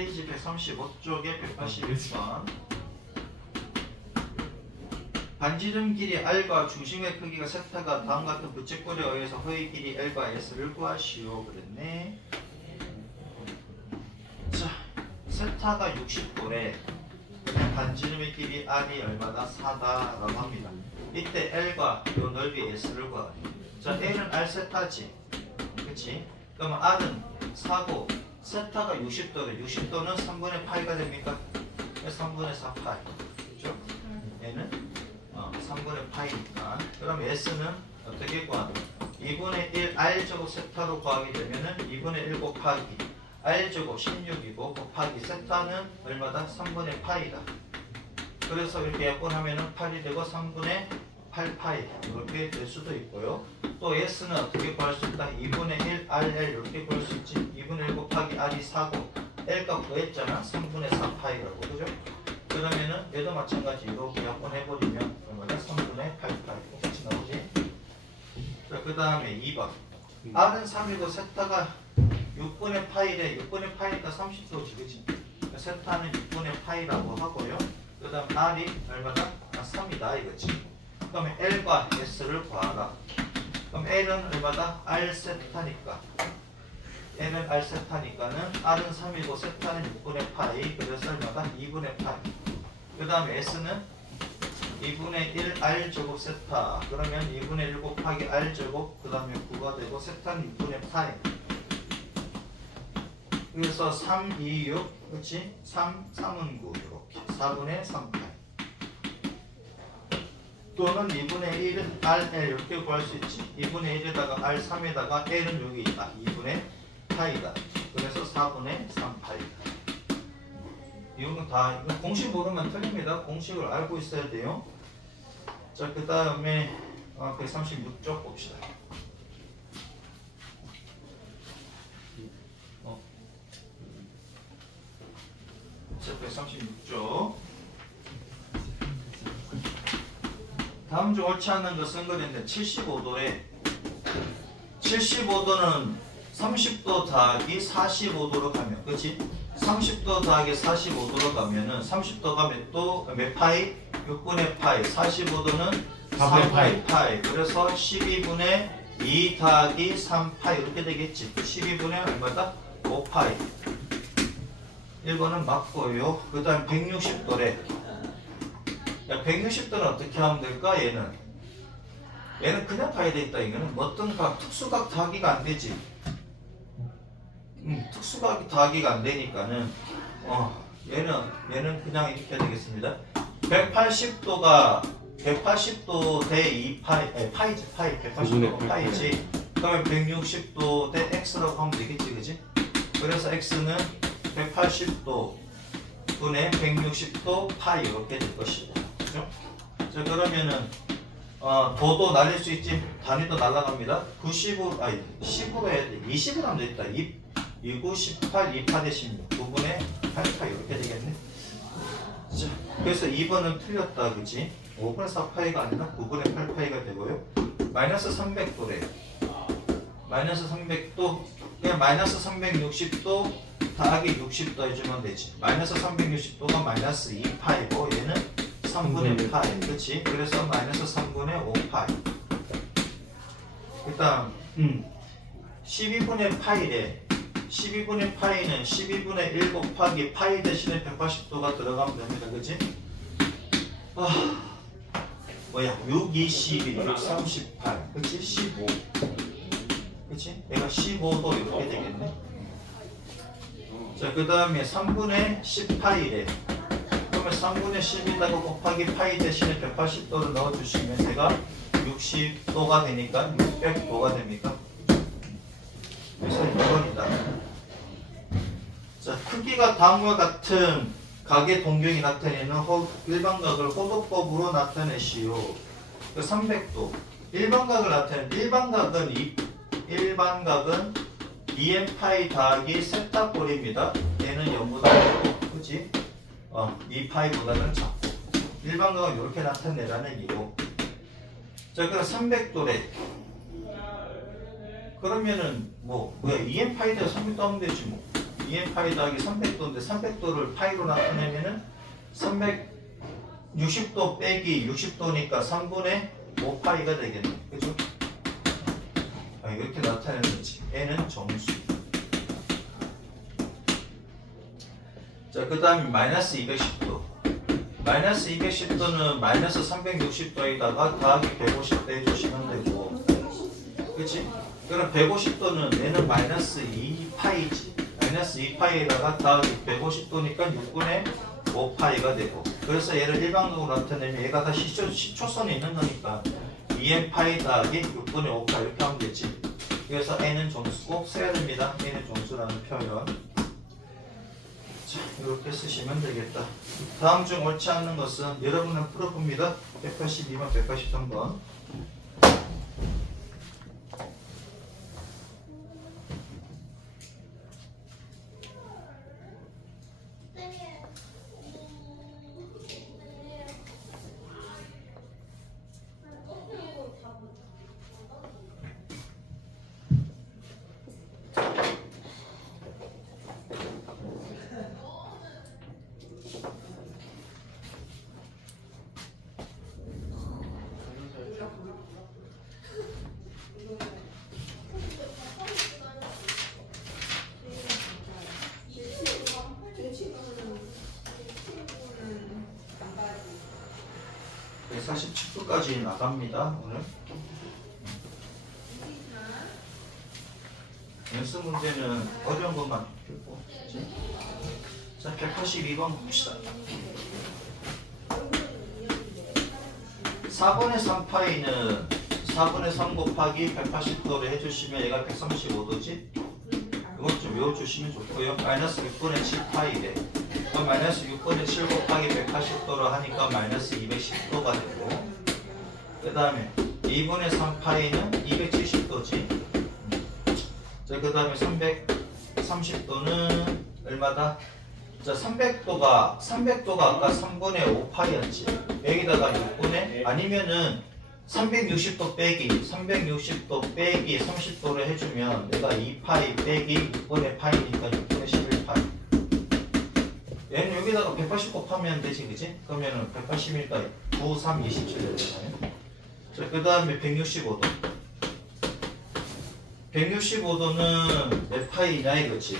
페이지 135쪽에 181번. 반지름 길이 R과 중심의 크기가 세타가 다음과 같은 부채꼴에 의해서 허의 길이 L과 S를 구하시오. 그랬네. 자, 세타가 60도래. 반지름의 길이 R이 얼마다? 4다라고 합니다. 이때 L과 이 넓이 S를 구하래. 자, L은 R 세타지. 그치? 그러면 R은 4고 세타가 60도래. 60도는 3분의 파이가 됩니까? 3분의 4 파이. 그죠? 얘는 3분의 파이니까. 그럼 S는 어떻게 구하냐? 2분의 1 R제곱 세타로 구하게 되면은 2분의 1 곱하기 R제곱 16이고 곱하기 세타는 얼마다? 3분의 파이다. 그래서 이렇게 약분하면은 8이 되고 3분의 8파이 이렇게 될 수도 있고요. 또 S는 어떻게 구할 수 있다? 2분의 1 RL 이렇게 구할 수 있지. 2분의 1 곱하기 R이 4고 L 값 구했잖아. 3분의 4파이라고. 그죠? 그러면은 얘도 마찬가지 이렇게 약분해버리면 얼마나? 3분의 8파이 똑같이 나오지. 자, 그 다음에 2번. R은 3이고 세타가 6분의 파이래. 6분의 파이니까 30도지. 그치? 세타는 6분의 파이라고 하고요. 그 다음 R이 얼마다? 3이다 이거지. 그러면 L과 S를 구하라. 그럼 L은 얼마다? R 세타니까. L은 R 세타니까는 R은 3이고 세타는 6분의 파이. 그래서 얼마다? 2분의 파이. 그 다음에 S는 2분의 1 R 제곱 세타. 그러면 2분의 1 곱하기 R 제곱. 그 다음에 9가 되고 세타는 6분의 파이. 그래서 3, 2, 6. 그치? 3은 9. 이렇게. 4분의 3파이. 또는 2분의 1은 RL 이렇게 구할 수 있지. 2분의 1에다가 R3에다가 L은 여기 있다. 2분의 파이다. 그래서 4분의 3파이다. 이건 다 이건 공식 모르면 틀립니다. 공식을 알고 있어야 돼요. 자, 그 다음에 136쪽 봅시다. 자, 136쪽. 다음 중 옳지 않은 것은 그랬는데 75도래. 75도는 30도 더하기 45도로 가면, 그치? 30도 더하기 45도로 가면은 30도 가면 또 몇 파이? 6분의 파이. 45도는 3분의 파이. 그래서 12분의 2 더하기 3파이 이렇게 되겠지. 12분의 얼마다? 5파이. 1번은 맞고요. 그 다음 160도래. 야, 160도는 어떻게 하면 될까? 얘는 그냥 파야 되겠다. 이거는 어떤 각, 특수각 더하기가 안 되지. 특수각 더하기가 안 되니까는 얘는 그냥 이렇게 해야 되겠습니다. 180도가 180도 대 2파이, 파이지, 파이. 180도가 파이지. 그러면 160도 대 x라고 하면 되겠지, 그지? 그래서 x는 180도 분의 160도 파이 이렇게 될 것이고. 그죠? 자, 그러면은 도도 날릴 수 있지. 단위도 날아갑니다. 90으로, 아니 10으로 해야 돼. 20으로 하면 되겠다. 29, 18, 2파 대 16 9분의 8파 이렇게 되겠네. 자, 그래서 2번은 틀렸다. 그치? 5분의 4파이가 아니라 9분의 8파이가 되고요. 마이너스 300도래. 마이너스 300도 그냥 마이너스 360도 더하기 60도 해주면 되지. 마이너스 360도가 마이너스 2파이고 얘는 3분의 파이. 그치? 그래서 마이너스 3분의 5파이. 그 다음 12분의 파이래. 12분의 파이는 12분의 1 곱하기 파이 대신에 180도가 들어가면 됩니다. 그치? 뭐야? 6, 2, 12, 6, 38. 그치? 15. 그치? 얘가 15도 이렇게 되겠네. 자, 그 다음에 3분의 10파이래. 그러면 3분의 10에다가 곱하기 파이 대신에 180도를 넣어주시면 제가 60도가 되니까 600도가 됩니까? 그래서 2번이다. 자, 크기가 다음과 같은 각의 동경이 나타내는 일반각을 호도법으로 나타내시오. 300도. 일반각을 나타내는 일반각은 2n파이 더하기 세타꼴입니다. 얘는 0보다 작고, 그치? 2파이보다는 작고. 일반각은 이렇게 나타내라는 얘기고. 자, 그럼 300도래. 그러면은 뭐야 2n파이 대가 300도 하면 되지 뭐. 2n 파이 더하기 300도인데 300도를 파이로 나타내면은 360도 빼기 60도니까 3분의 5파이가 되겠네. 그죠? 이렇게 나타내는 거지. n은 정수. 자, 그 다음에 마이너스 210도. 마이너스 210도는 마이너스 360도에다가 더하기 150도 해주시면 되고, 그치? 그럼 150도는 얘는 마이너스 2파이지. 마이너스 2파이에다가 더하기 150도니까 6분의 5파이가 되고, 그래서 얘를 일반적으로 나타내면 얘가 다 시초선에 있는 거니까 2n 파이 더하기 6분의 5파이 이렇게 하면 되지. 그래서 n은 정수 꼭 써야 됩니다. n은 정수라는 표현. 자, 이렇게 쓰시면 되겠다. 다음 중 옳지 않는 것은 여러분은 풀어봅니다. 182번, 183번. 사실 10부까지 나갑니다. 오늘 연습 문제는 어려운 것만 풀고. 자, 182번 봅시다. 4분의 3파이는 4분의 3 곱하기 180도를 해주시면 얘가 135도지? 이것 좀 외워주시면 좋고요. 마이너스 6분의 7파이래. 그럼 마이너스 6분의 7 곱하기 180도로 하니까 마이너스 210도가 되고, 그 다음에 2분의 3파이는 270도지. 자, 그 다음에 330도는 얼마다? 자, 300도가 아까 3분의 5파이였지. 여기다가 6분의, 아니면은 360도 빼기 30도를 해주면 내가 2파이 빼기 6분의 파이니까 6분의 11파이. 얘는 여기다가 180 곱하면 되지, 그지? 그러면은 180이니까 9, 3, 27 되잖아요. 자, 그 다음에 165도. 165도는 몇 파이냐 이거지.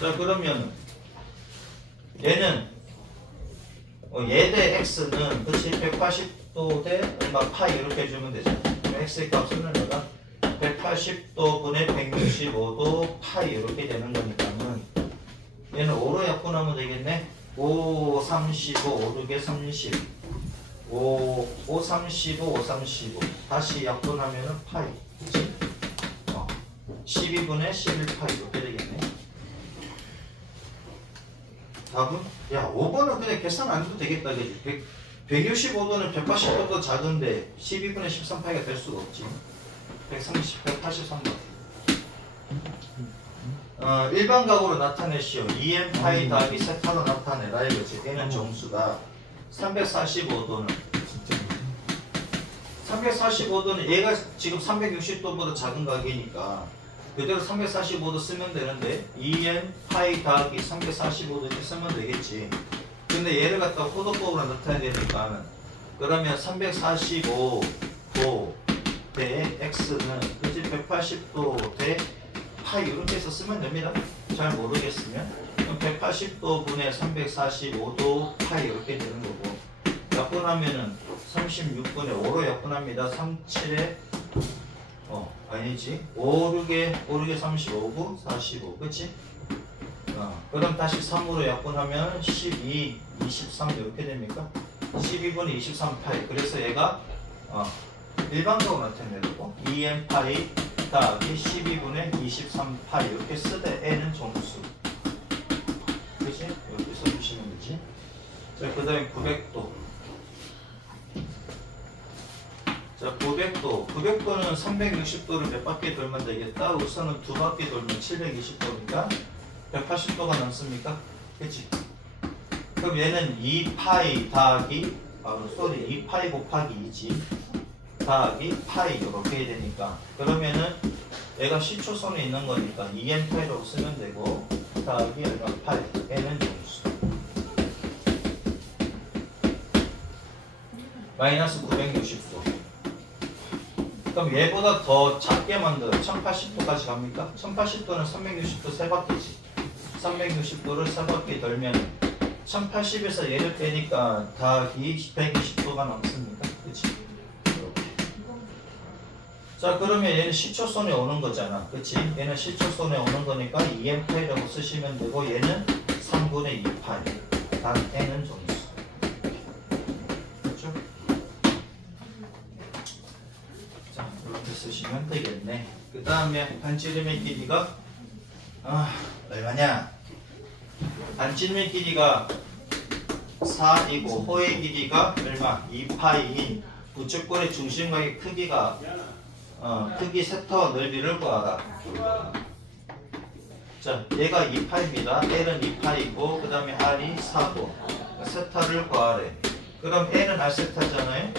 자, 그러면 얘는 얘 대 x는 그치? 180도 대 얼마 파이 이렇게 해주면 되잖아. 그럼 x의 값은 내가 180도 분의 165도 파이 이렇게 되는 거니까는 얘는 5로 약분하면 되겠네. 5, 35, 5, 6에 30. 5, 35, 5, 35. 다시 약분하면은 파이. 그치? 12분의 11파이 이렇게 되겠네. 답은? 야, 5번은 그냥 계산 안 해도 되겠다. 그지? 165도는 180도보다 작은데 12분의 13파이가 될 수가 없지. 183번. 일반 각으로 나타내시오. 2n 파이 더하기 세타로 나타내라 이거지. 얘는 정수다. 345도는 345도는 얘가 지금 360도보다 작은 각이니까 그대로 345도 쓰면 되는데 2n 파이 더하기 345도 이렇게 쓰면 되겠지. 근데 얘를 갖다 호도법으로 나타내야 되니까 그러면 345도 대 x는 그치 180도 대 파이 이렇게 해서 쓰면 됩니다. 잘 모르겠으면 그럼 180도 분의 345도 파이 이렇게 되는 거고, 약분하면은 36분의 5로 약분합니다. 37에 아니지 5, 6에 35고 45 그치? 그럼 다시 3으로 약분하면 12, 23 이렇게 됩니까? 12분의 23파이. 그래서 얘가 일반적으로 나타내고 2n 파이 더하기 12분의 23파이 이렇게 쓰되 n은 정수. 그치? 이렇게 써주시면 되지. 자, 그 다음에 900도. 자, 900도는 360도를 몇 바퀴 돌면 되겠다. 우선은 두 바퀴 돌면 720도니까 180도가 넘습니까? 그치? 그럼 얘는 2파이 더하기 2파이 곱하기 2지 더하기 파이 이렇게 해야 되니까, 그러면은 얘가 시초선에 있는 거니까 2n 파이라고 쓰면 되고, 더하기 얼마 8 n은 정수. 마이너스 960도. 그럼 얘보다 더 작게 만들어 1080도까지 갑니까? 1080도는 360도 3바퀴지. 360도를 3바퀴 돌면 1080에서 얘를 빼니까 더하기 120도가 남습니다. 그치? 자, 그러면 얘는 시초선에 오는 거잖아. 그치? 얘는 시초선에 오는 거니까 2m파이라고 쓰시면 되고, 얘는 3분의 2파이. 단 n은 정수. 그렇죠? 자, 이렇게 쓰시면 되겠네. 그 다음에 반지름의 길이가 얼마냐? 반지름의 길이가 4이고 호의 길이가 얼마? 2파이인 부채꼴의 중심각의 크기가 크기 세터 넓이를 구하라. 자, 얘가 2파입니다. L은 2파이고 그 다음에 R이 4고 세타를 구하래. 그럼 L은 R 세타잖아요.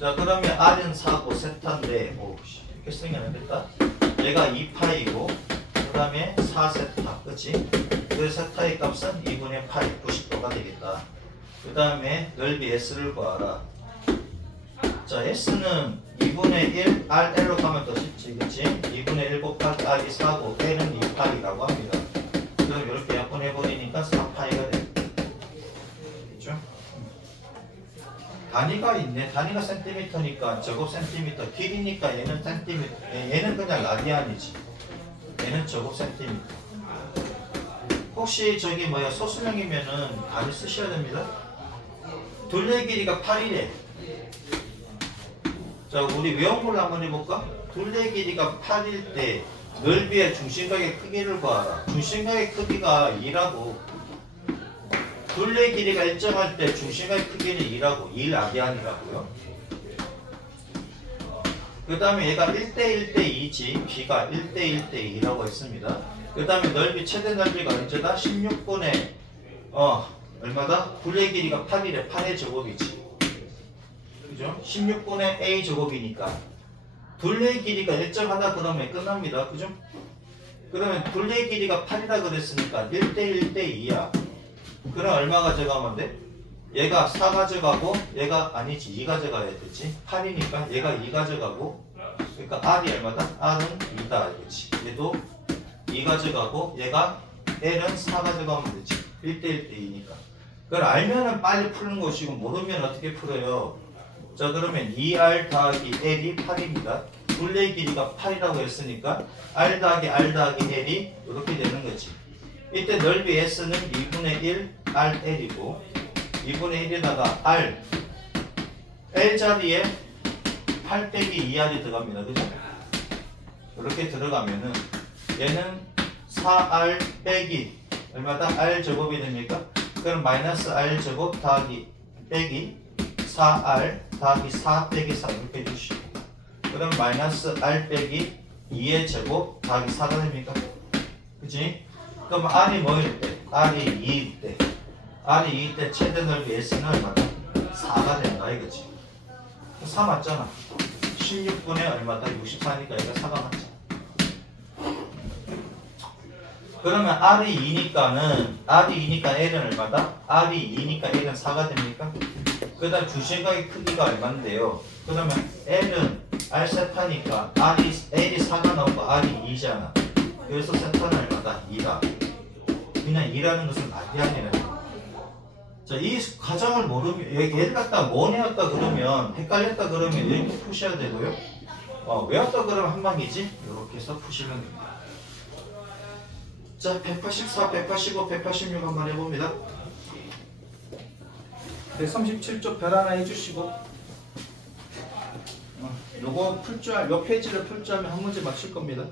자, 그러면 R은 4고 세타인데 이렇게 쓰면 안 되겠다. 얘가 2파이고 그 다음에 4세타. 그치? 그 세타의 값은 2분의 파이 90도가 되겠다. 그 다음에 넓이 S를 구하라. 자, S는 2분의 1 RL로 가면 더 쉽지. 그치? 2분의 1 곱하기 R이 4고 L은 2파이라고 합니다. 그럼 이렇게 약분해버리니까 4파이가 됩니다. 그죠? 단위가 있네. 단위가 센티미터니까 제곱 센티미터. 길이니까 얘는 센티미터. 얘는 그냥 라디안이지. 얘는 제곱 센티미터. 혹시 저기 소수명이면은 단위 쓰셔야 됩니다. 둘레 길이가 8이래. 자, 우리 외운걸 한번 해볼까? 둘레 길이가 8일 때 넓이의 중심각의 크기를 구하라. 중심각의 크기가 2라고. 둘레 길이가 일정할 때 중심각의 크기는 2라고. 1 라디안이라고요. 그 다음에 얘가 1대 1대 2지. B가 1대 1대 2라고 했습니다. 그 다음에 넓이, 최대 넓이가 언제다? 16분의 얼마다? 둘레 길이가 8이래. 8의 제곱이지. 그죠? 16분의 A 제곱이니까 둘레 길이가 일정하다 그러면 끝납니다. 그죠? 그러면 둘레 길이가 8이라 그랬으니까 1대 1대 2야. 그럼 얼마 가져가면 돼? 얘가 4 가져가고 얘가 아니지 2 가져가야 되지. 8이니까 얘가 2 가져가고 그러니까 R이 얼마다? R은 2다. 그렇지. 얘도 2 가져가고 얘가 L은 4 가져가면 되지. 1대 1대 2니까. 그걸 알면은 빨리 푸는 것이고 모르면 어떻게 풀어요? 자, 그러면 2R 더하기 L이 8입니다. 둘레 길이가 8이라고 했으니까 R 더하기 R 더하기 L이 이렇게 되는 거지. 이때 넓이 S는 2분의 1 RL이고 2분의 1에다가 R L 자리에 8 빼기 2R이 들어갑니다. 그죠? 이렇게 들어가면은 얘는 4R 빼기 얼마다? R 제곱이 됩니까? 그럼 마이너스 R 제곱 더하기 빼기 4R 더하기 4 빼기 4 이렇게 해주시고 그럼 마이너스 R 빼기 2의 제곱 더하기 4가 됩니까? 그치? 그럼 R이 뭐일 때? R이 2일 때 R이 2일 때 최대 넓이 S는 얼마다? 4가 된다 이거지. 4 맞잖아. 16분의 얼마다? 64니까 얘가 4가 맞잖아. 그러면 R이 2니까 L은 얼마다? R이 2니까 L은 4가 됩니까? 그 다음 중심각의 크기가 얼마인데요? 그러면 L은 R 세타니까 L이 4가 나오고 R이 2잖아. 그래서 세타는 얼마다? 2다. 그냥 2라는 것은 라디안이라는 거야. 자, 이 과정을 모르면, 얘를 갖다 뭐 내었다 그러면, 헷갈렸다 그러면 이렇게 푸셔야 되고요. 외웠다 그러면 한 방이지? 이렇게 해서 푸시면 됩니다. 자, 184, 185, 186 한번 해봅니다. 137쪽 별 하나 해주시고 요거 풀 줄 요 페이지를 풀 줄 알면 한 문제 맞출 겁니다.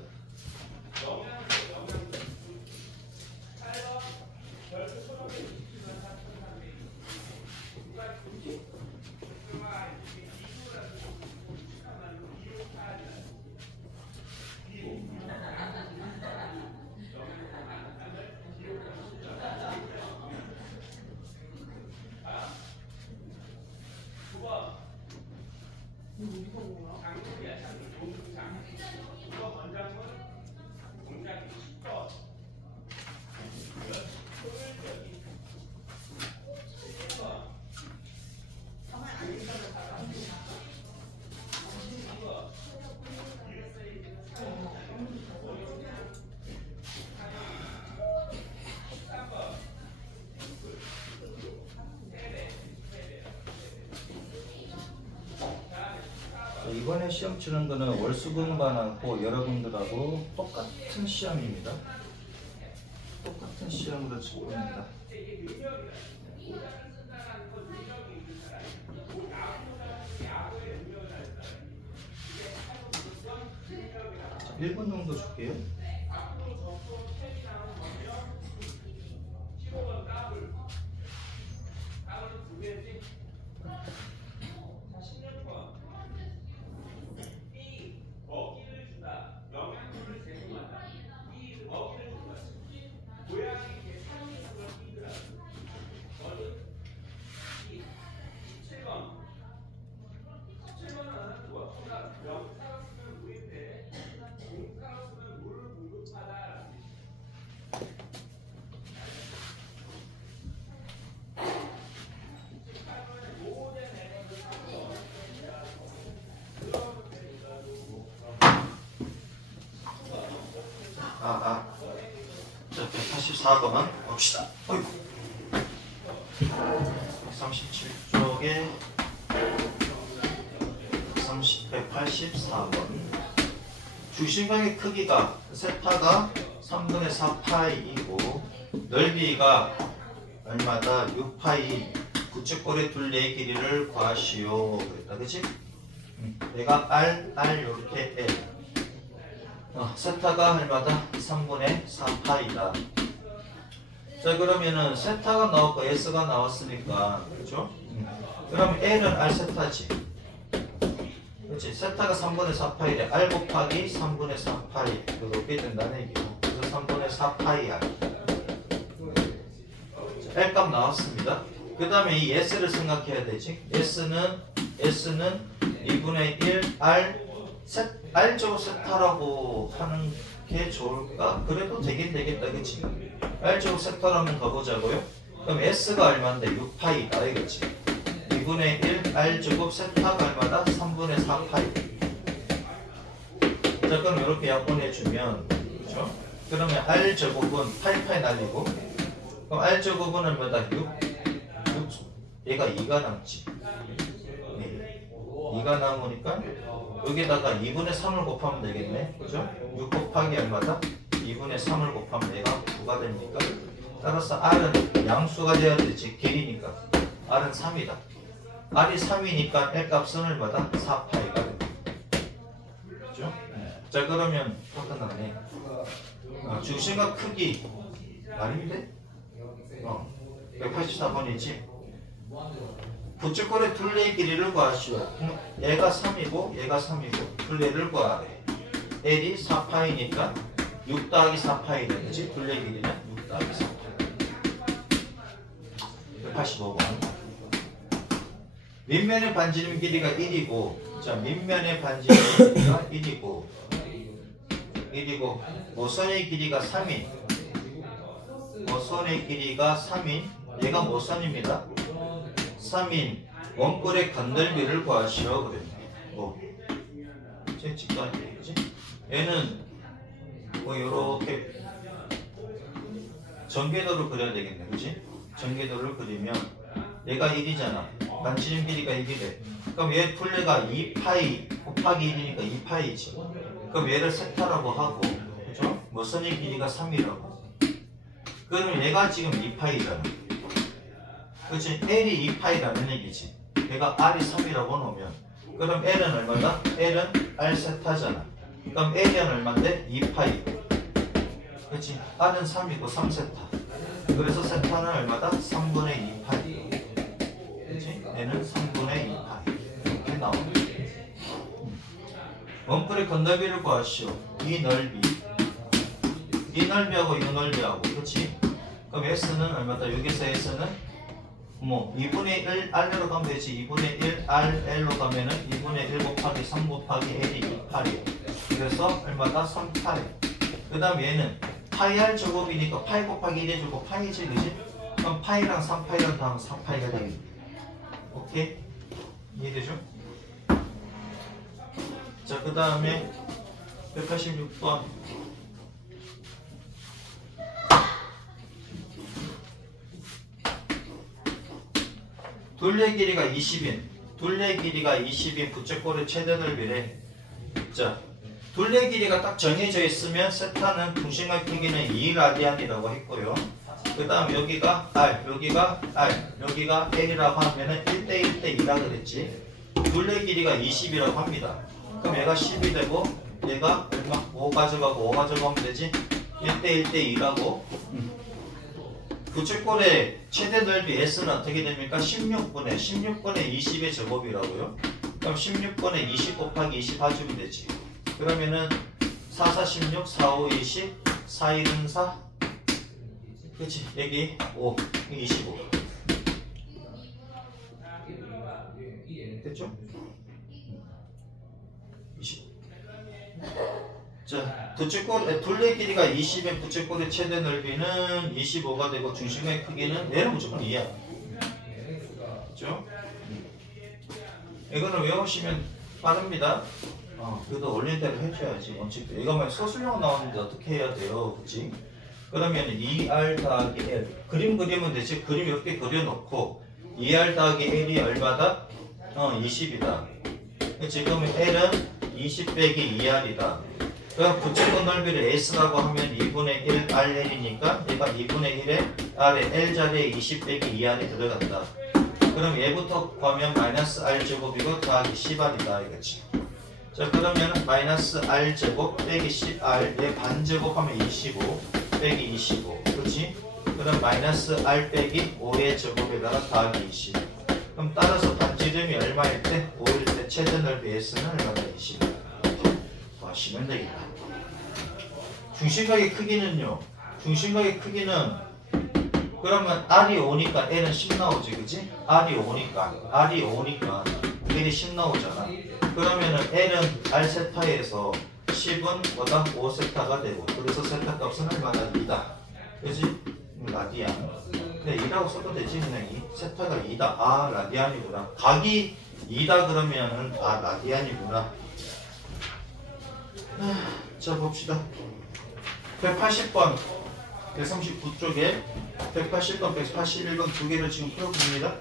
이번에 시험 치는 거는 월수금반하고 여러분들하고 똑같은 시험입니다. 똑같은 시험으로 칠 겁니다. 자, 1분 정도 줄게요. 자, 184번만 봅시다. 어이구. 137쪽에 184번. 중심각의 크기가 세타가 3분의 4파이이고 넓이가 얼마다 6파이 부채꼴의 둘레의 길이를 구하시오. 그랬다, 그치? 내가 R 요렇게 L. 세타가 얼마다? 3분의 4파이다. 자, 그러면은 세타가 나왔고 S가 나왔으니까, 그죠? 그럼 L은 R 세타지. 그치? 세타가 3분의 4파이래. R 곱하기 3분의 4파이. 그렇게 된다는 얘기고. 그래서 3분의 4파이 R. L 값 나왔습니다. 그 다음에 이 S를 생각해야 되지. S는 2분의 1 R제곱 세타라고 하는 게 좋을까? 그래도 되긴 되겠다, 그치? R제곱 세타로 한번 가보자고요. 그럼 S가 얼마인데? 6파이다, 이거지. 2분의 1 R제곱 세타가 얼마다? 3분의 4파이. 자, 그럼 이렇게 약분해주면, 그죠? 그러면 R제곱은 8파이 날리고, 그럼 R제곱은 얼마다? 6? 얘가 2가 남지. 네. 2가 남으니까, 여기다가 2분의 3을 곱하면 되겠네. 그죠? 6 곱하기 얼마다? 2분의 3을 곱하면 얘가 9가 됩니까? 따라서 R은 양수가 돼야 되지. 길이니까. R은 3이다. R이 3이니까 L 값은 얼마다? 4파이가 됩니다. 그죠? 자, 그러면 다 끝났네. 중심각 크기 말인데? 184번이지? 부채꼴의 둘레의 길이를 구하시오. 얘가 3이고 얘가 3이고 둘레를 구하래. L이 4파이니까 6 더하기 4파이네. 그치? 둘레 길이는 6 더하기 4파이. 185번. 밑면의 반지름 길이가 1이고, 자, 밑면의 반지름 길이가 1이고 모선의 길이가 3인. 모선의 길이가 3인. 얘가 모선입니다. 3인 원꼴의 건널비를 구하시오. 그랬네. 제 직관이 그지? 얘는 뭐 요렇게 전궤도를 그려야 되겠네, 그지? 전궤도를 그리면 얘가 1이잖아. 반지름 길이가 1이래. 그럼 얘 둘레가 2파이 곱하기 1이니까 2파이지. 그럼 얘를 세타라고 하고, 그죠? 모선의 길이가 3이라고. 그럼 얘가 지금 2파이잖아. 그치? L이 2파이라는 얘기지. 얘가 R이 3이라고 놓으면 그럼 L은 얼마다? L은 R 세타잖아. 그럼 L은 얼마인데? 2파이. 그치? R은 3이고 3세타. 그래서 세타는 얼마다? 3분의 2파이. 그치? L은 3분의 2파이. 이렇게 나옵니다. 원뿔의 건너비를 구하시오. 이 넓이. 이 넓이하고 이 넓이하고. 그치? 그럼 S는 얼마다? 여기서 S는 2분의 1 R로 가면 되지. 2분의 1 RL로 가면은 2분의 1 곱하기 3 곱하기 L이 2파이. 그래서 얼마다? 3파이. 그 다음 얘는 파이 R 제곱이니까 파이 곱하기 1의 제곱 파이지, 그지? 그럼 파이랑 3파이랑 더하면 4파이가 되겠네. 오케이? 이해되죠? 자, 그 다음에 186번. 둘레 길이가 20인. 둘레 길이가 20인 부채꼴의 최대 넓이래. 자, 둘레 길이가 딱 정해져 있으면 세타는 중심각 크기는 2라디안이라고 했고요. 그 다음 여기가 R, 여기가 R, 여기가 L이라고 하면은 1대 1대 2라 그랬지. 둘레 길이가 20이라고 합니다. 그럼 얘가 10이 되고 얘가 얼마? 5 가져가고 5 가져가면 되지. 1대 1대 2라고. 부채꼴의 최대 넓이 S는 어떻게 됩니까? 16분의 20의 제곱이라고요. 그럼 16분의 20 곱하기 20 해주면 되지. 그러면은 4, 4, 16, 4, 5, 20, 4, 1은 4. 그치? 여기 5, 25. 됐죠? 25. 자, 둘레 길이가 20의 부채꼴의 최대 넓이는 25가 되고 중심의 크기는 얘는 무조건 2야. 그렇죠? 이거는 외우시면 빠릅니다. 그래도 올린 대로 해줘야지. 원칙. 이거만 서술형 나오는데 어떻게 해야 돼요? 그치? 그러면 2R 더하기 L. 그림 그리면 되지. 그림 이렇게 그려놓고 2R 더하기 L이 얼마다? 20이다. 지금 L은 20 빼기 2R이다. 그럼 부채꼴 넓이를 S라고 하면 2분의 1 RL이니까 얘가 2분의 1에 R에 L 자리에 20 빼기 2R이 들어간다. 그럼 얘부터 구하면 마이너스 R제곱이고 더하기 10R이다 이거지. 자, 그러면 마이너스 R제곱 빼기 10R 얘 반제곱하면 25 빼기 25 그렇지? 그럼 마이너스 R 빼기 5의 제곱에다가 더하기 20. 그럼 따라서 반지름이 얼마일 때? 5일 때 최대 넓이 S는 얼마다? 20. 하시면 되겠다. 중심각의 크기는요. 중심각의 크기는 그러면 R이 5니까 L은 10 나오지, 그치? R이 5니까 L이 10 나오잖아. 그러면은 L은 R 세타에서 10은 뭐다? 5 세타가 되고 그래서 세타 값은 얼마다? 2다. 그치? 라디안. 근데 2라고 써도 되지, 그냥 세타가 2다. 아, 라디안이구나. 각이 2다 그러면은 라디안이구나. 자, 봅시다. 180번 139쪽에 180번 181번 두 개를 지금 풀어봅니다.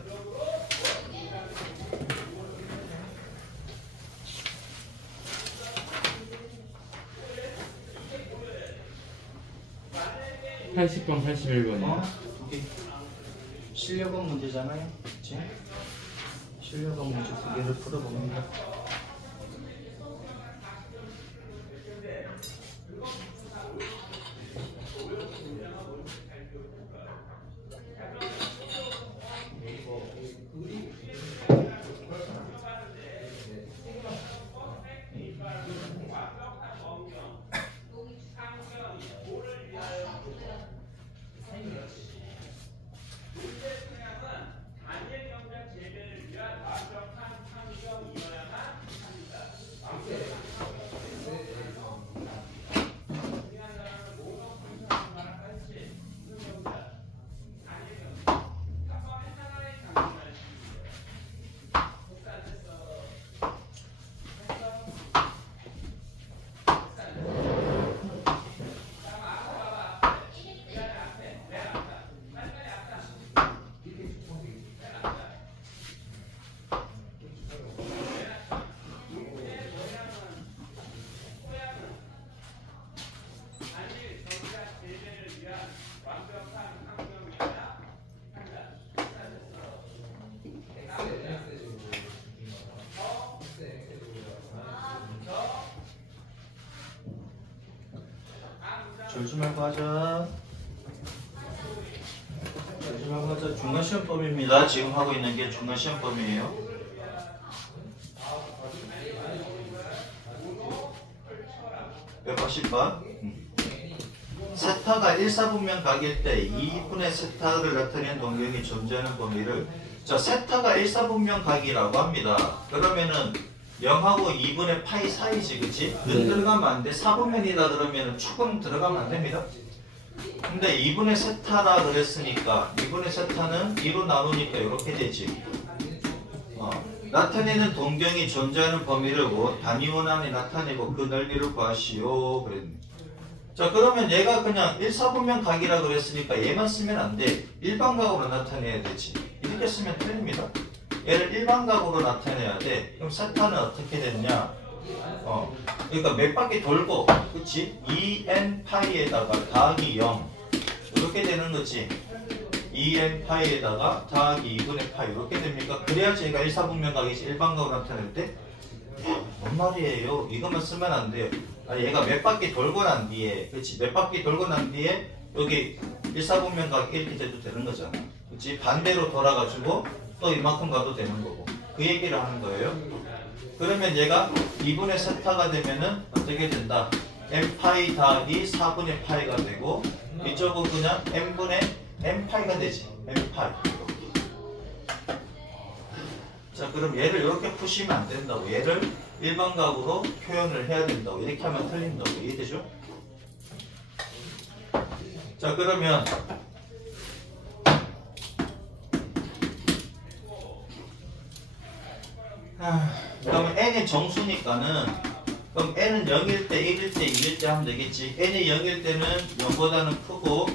(80번) (81번이요) 두 개. 실력은 문제잖아요. 그치? 실력은 문제 두 개를 풀어봅니다. 졸지 말고 하자. 졸지 말고 하자. 중간시험법입니다. 지금 하고 있는 게 중간시험법이에요. 몇 번씩번? 세타가 1사분면 각일 때 2분의 세타를 나타내는 동경이 존재하는 범위를 자, 세타가 1사분면 각이라고 합니다. 그러면은 0하고 2분의 파이 사이지, 그치? 는 들어가면 안 돼. 4분면이다 그러면 축은 들어가면 안 됩니다. 근데 2분의 세타라 그랬으니까 2분의 세타는 2로 나누니까 이렇게 되지. 나타내는 동경이 존재하는 범위를 단위원 안에 나타내고 그 넓이를 구하시오. 그랬습니다. 자, 그러면 얘가 그냥 1사분면 각이라 그랬으니까 얘만 쓰면 안 돼. 일반각으로 나타내야 되지. 이렇게 쓰면 틀립니다. 얘를 일반각으로 나타내야 돼. 그럼 세타는 어떻게 되느냐? 그러니까 몇 바퀴 돌고, 그치? 2n 파이에다가 더하기 0 이렇게 되는 거지. 2n 파이에다가 더하기 2분의 파이 이렇게 됩니까? 그래야지 얘가 일사분면각이지. 일반각으로 나타낼 때 뭔 말이에요? 이것만 쓰면 안 돼요. 얘가 몇 바퀴 돌고 난 뒤에, 그치? 몇 바퀴 돌고 난 뒤에 여기 일사분면각 이렇게 돼도 되는 거잖아. 그치? 반대로 돌아가지고 또 이만큼 가도 되는 거고. 그 얘기를 하는 거예요. 그러면 얘가 2분의 세타가 되면은 어떻게 된다? m파이 더하기 4분의 파이가 되고, 이쪽은 그냥 m분의 m파이가 되지. m파이. 자, 그럼 얘를 이렇게 푸시면 안 된다고. 얘를 일반각으로 표현을 해야 된다고. 이렇게 하면 틀린다고. 이해되죠? 자, 그러면 그러면 n의 정수니까는, 그럼 n은 0일 때, 1일 때, 2일 때 하면 되겠지. n이 0일 때는 0보다는 크고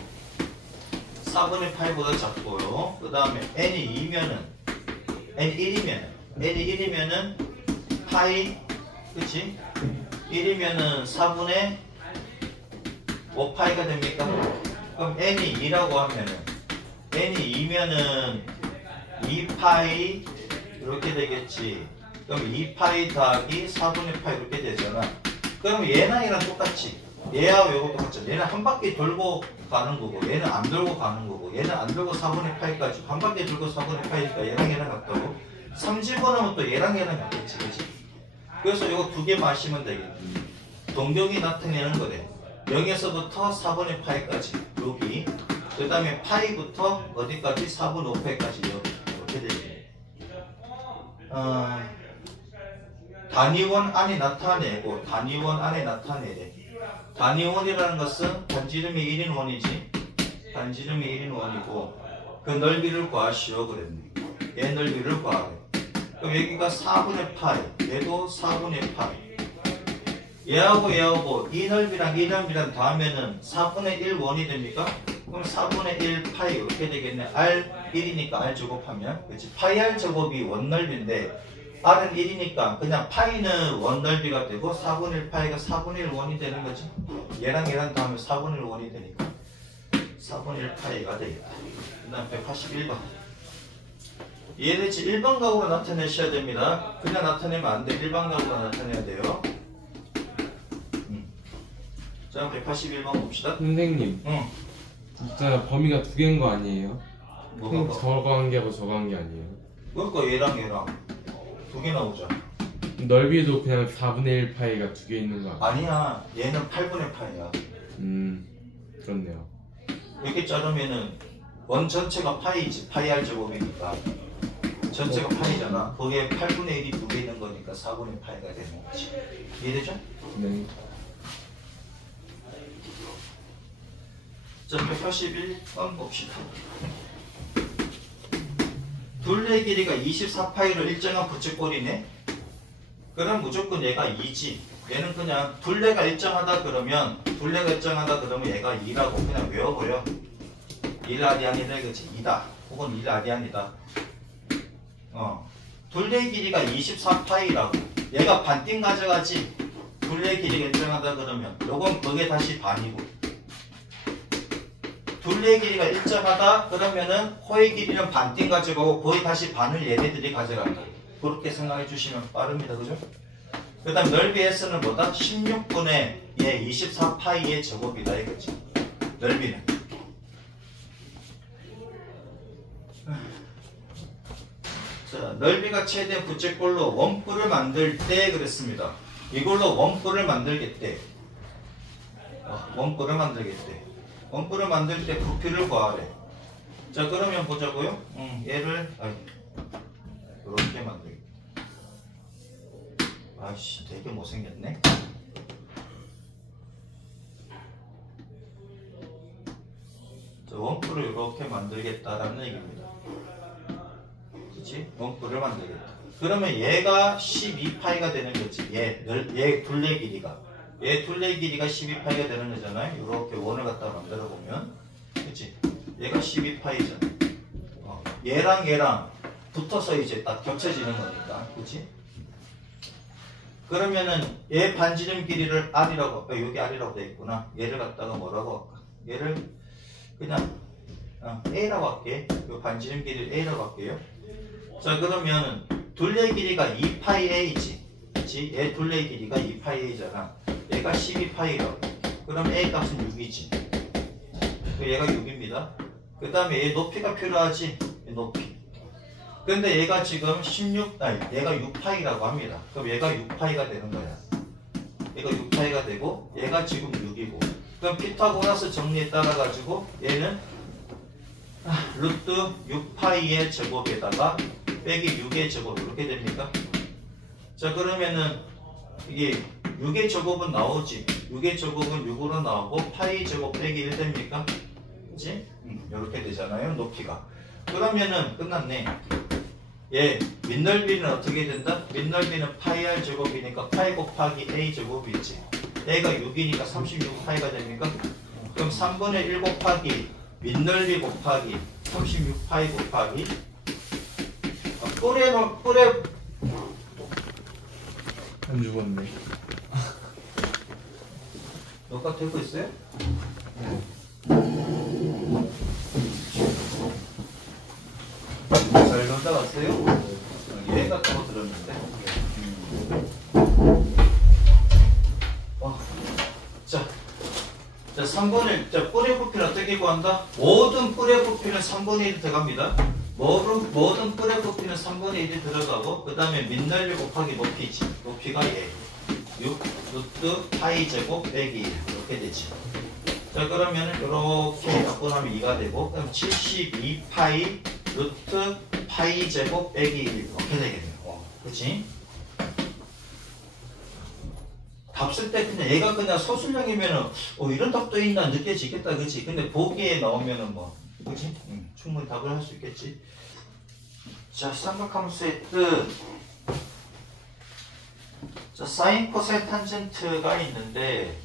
4분의 8보다 작고요. 그 다음에 n이 2면은, n이 1이면은 파이, 그치? 1이면은 4분의 5파이가 됩니까? 그럼 n이 2라고 하면은, n이 2면은 2파이 이렇게 되겠지. 그럼 2파이 더하기 4분의 파이 이렇게 되잖아. 그럼 얘랑 얘랑 똑같지. 얘하고 요거 똑같죠. 얘는 한 바퀴 돌고 가는 거고, 얘는 안 돌고 가는 거고, 얘는 안 돌고 4분의 파이까지 한 바퀴 돌고 4분의 파이니까 얘랑 얘랑 같다고. 3집어넣으면 또 얘랑 얘랑 같겠지, 그치? 그래서 요거 두 개 마시면 되겠지. 동경이 나타내는 거래. 0에서부터 4분의 파이까지 여기, 그 다음에 파이부터 어디까지? 4분 5파이까지 이렇게 되지. 단위원 안에 나타내고, 단위원 안에 나타내래. 단위원이라는 것은 반지름이 1인 원이지. 반지름이 1인 원이고, 그 넓이를 구하시오 그랬네. 얘 넓이를 구하래. 그럼 여기가 4분의 파이, 얘도 4분의 파이. 얘하고 얘하고 이 넓이랑 이 넓이랑 더하면은 4분의 1 원이 됩니까? 그럼 4분의 1 파이 이렇게 되겠네. R 1이니까 R 제곱하면, 그렇지? 파이 R 제곱이 원 넓이인데 R은 1이니까 그냥 파이는 원 넓이가 되고 4분의 1 파이가 4분의 1 원이 되는 거지. 얘랑 얘랑 더하면 4분의 1 원이 되니까 4분의 1 파이가 되겠다. 그 다음 181번. 이해되지? 일반각으로 나타내셔야 됩니다. 그냥 나타내면 안 돼. 일반각으로 나타내야 돼요. 자, 181번 봅시다. 선생님, 진짜 범위가 두 개인 거 아니에요? 뭐가? 저거 한 개하고 저거 한 게 아니에요? 그러니까 얘랑 두 개 나오자. 넓이도 그냥 4분의 1 파이가 두 개 있는 거 아니에요? 아니야. 얘는 8분의 파이야. 그렇네요. 이렇게 자르면은 원 전체가 파이지. 파이 R 제곱이니까. 전체가 파이잖아. 거기에 8분의 1이 두 개 있는 거니까 4분의 파이가 되는 거지. 이해되죠? 네. 자, 181번 봅시다. 둘레 길이가 24파이로 일정한 부채꼴이네. 그럼 무조건 얘가 2지. 얘는 그냥 둘레가 일정하다 그러면 얘가 2라고 그냥 외워버려. 1라디안이다 이거지. 2다. 혹은 1라디안이다. 둘레 길이가 24파이라고. 얘가 반띵 가져가지. 둘레 길이가 일정하다 그러면 요건 그게 다시 반이고. 둘레 길이가 일정하다 그러면은 호의 길이는 반띵 가져가고 거의 다시 반을 얘네들이 가져간다. 그렇게 생각해 주시면 빠릅니다. 그죠? 그 다음 넓이 S는 뭐다? 16분의 얘 24파이의 제곱이다 이거지. 넓이는. 자, 넓이가 최대 부채꼴로 원뿔을 만들 때 그랬습니다. 이걸로 원뿔을 만들겠대. 원뿔을 만들겠대. 원뿔을 만들 때 부피를 구하래. 자, 그러면 보자고요. 얘를 이렇게 만들겠다. 아이씨, 되게 못생겼네. 자, 원뿔을 이렇게 만들겠다라는 얘기입니다. 그치? 원뿔을 만들겠다. 그러면 얘가 12파이가 되는 거지. 얘 둘레 길이가. 얘 둘레 길이가 12파이가 되는 거잖아요. 이렇게 원을 갖다가 만들어 보면. 그치? 얘가 12파이잖아. 얘랑 붙어서 이제 딱 겹쳐지는 거니까, 그치? 그러면은 얘 반지름 길이를 R이라고, 여기 R이라고 돼 있구나. 얘를 갖다가 뭐라고 할까? 얘를 그냥 A라고 할게. 요 반지름 길이를 A라고 할게요. 자, 그러면 둘레 길이가 2파이A지. 그치? 얘 둘레 길이가 2파이A잖아. 얘가 12파이라고. 그럼 A 값은 6이지. 얘가 6입니다. 그 다음에 얘 높이가 필요하지? 높이. 근데 얘가 지금 얘가 6파이라고 합니다. 그럼 얘가 6파이가 되는 거야. 얘가 6파이가 되고, 얘가 지금 6이고. 그럼 피타고라스 정리에 따라가지고, 얘는 루트 6파이의 제곱에다가 빼기 6의 제곱, 이렇게 됩니까? 자, 그러면은, 이게 6의 제곱은 나오지. 6의 제곱은 6으로 나오고, 파이 제곱 빼기 1 됩니까? 그치? 이렇게 되잖아요, 높이가. 그러면은 끝났네. 얘 밑넓이는 어떻게 된다? 밑넓이는 파이 r 제곱이니까 파이 곱하기 a 제곱이 있지. a가 6이니까 36파이가 됩니까? 그럼 3분의 1 곱하기 밑넓이 곱하기 36파이 곱하기 뿔에 안 죽었네. 녹화 되고 있어요? 잘 놀다 왔어요? 여행 갔다고 들었는데. 자, 3분의 1. 뿔의 부피는 어떻게 구한다? 모든 뿔의 부피는 3분의 1이 들어갑니다. 모든 뿔의 부피는 3분의 1이 들어가고, 그 다음에 밑넓이 곱하기 높이지. 높이가 얘. 6 루트 파이 제곱 빼기 1. 이렇게 되지. 자, 그러면 이렇게 약분하면 2가 되고, 그럼 72파이 루트 파이 제곱 빼기 1 이렇게 되겠네요. 그치? 답 쓸 때 그냥 얘가 그냥 소수령이면은 이런 답도 있나 느껴지겠다, 그치? 근데 보기에 나오면은 뭐, 그치? 충분히 답을 할 수 있겠지. 자, 삼각함수의 뜻. 자, 사인, 코사인, 탄젠트가 있는데,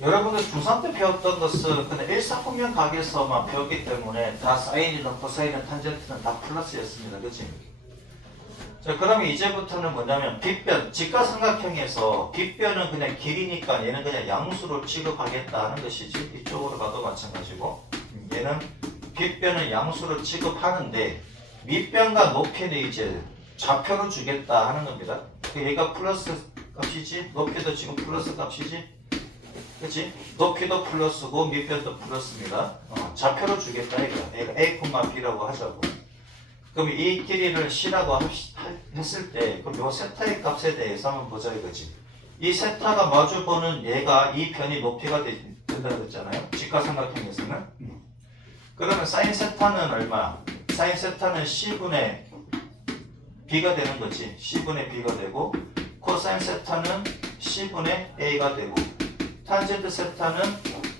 여러분들 중3 때 배웠던 것은 그냥 일사분면 각에서만 배웠기 때문에 다 사인이든 코사인이든 탄젠트는 다 플러스였습니다. 그치? 자, 그러면 이제부터는 뭐냐면 빗변, 직각삼각형에서 빗변은 그냥 길이니까 얘는 그냥 양수로 취급하겠다 하는 것이지. 이쪽으로 가도 마찬가지고 얘는 빗변은 양수로 취급하는데 밑변과 높이는 이제 좌표로 주겠다 하는 겁니다. 얘가 플러스 값이지, 높이도 지금 플러스 값이지. 그치? 높이도 플러스고 밑변도 플러스입니다. 좌표로 주겠다 이거야. 얘가 A, B라고 하자고. 그럼 이 길이를 C라고 했을 때 그럼 요 세타의 값에 대해서 한번 보자 이거지. 이 세타가 마주보는 얘가 이 변이 높이가 된다고 했잖아요. 직각삼각형에서는. 그러면 사인 세타는 얼마? 사인 세타는 C분의 B가 되는 거지. C분의 B가 되고, 코사인 세타는 C분의 A가 되고, 탄젠트 세타는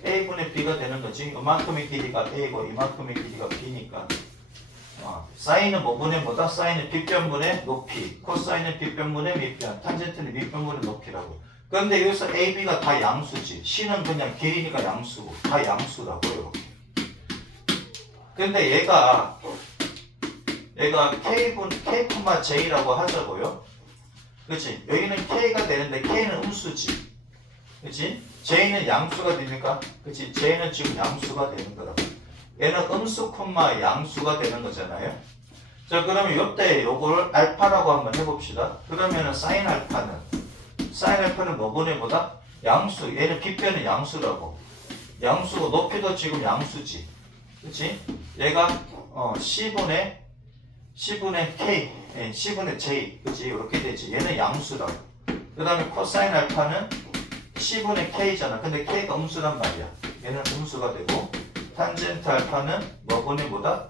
A분의 B가 되는 거지. 이만큼의 길이가 A고 이만큼의 길이가 B니까. 사인은 뭐분의 뭐다? 사인은 빗변분의 높이, 코사인은 빗변분의 밑변, 탄젠트는 밑변분의 높이라고. 그런데 여기서 A, B가 다 양수지. C는 그냥 길이니까 양수고 다 양수라고요. 근데 얘가 K,J라고 하자고요. 그치? 여기는 K가 되는데 K는 음수지. 그치? J는 양수가 되니까, 그치? J는 지금 양수가 되는 거라고. 얘는 음수, 양수가 되는 거잖아요. 자, 그러면 요때 요거를 알파라고 한번 해봅시다. 그러면은 사인 알파는 뭐분의 뭐다? 양수. 얘는 빗변은 양수라고. 양수고, 높이도 지금 양수지. 그치? 얘가, C분의 K, C분의 J. 그치? 이렇게 되지. 얘는 양수라고. 그 다음에 코사인 알파는 C분의 K잖아. 근데 K가 음수란 말이야. 얘는 음수가 되고, 탄젠트 알파는 뭐분의 뭐다?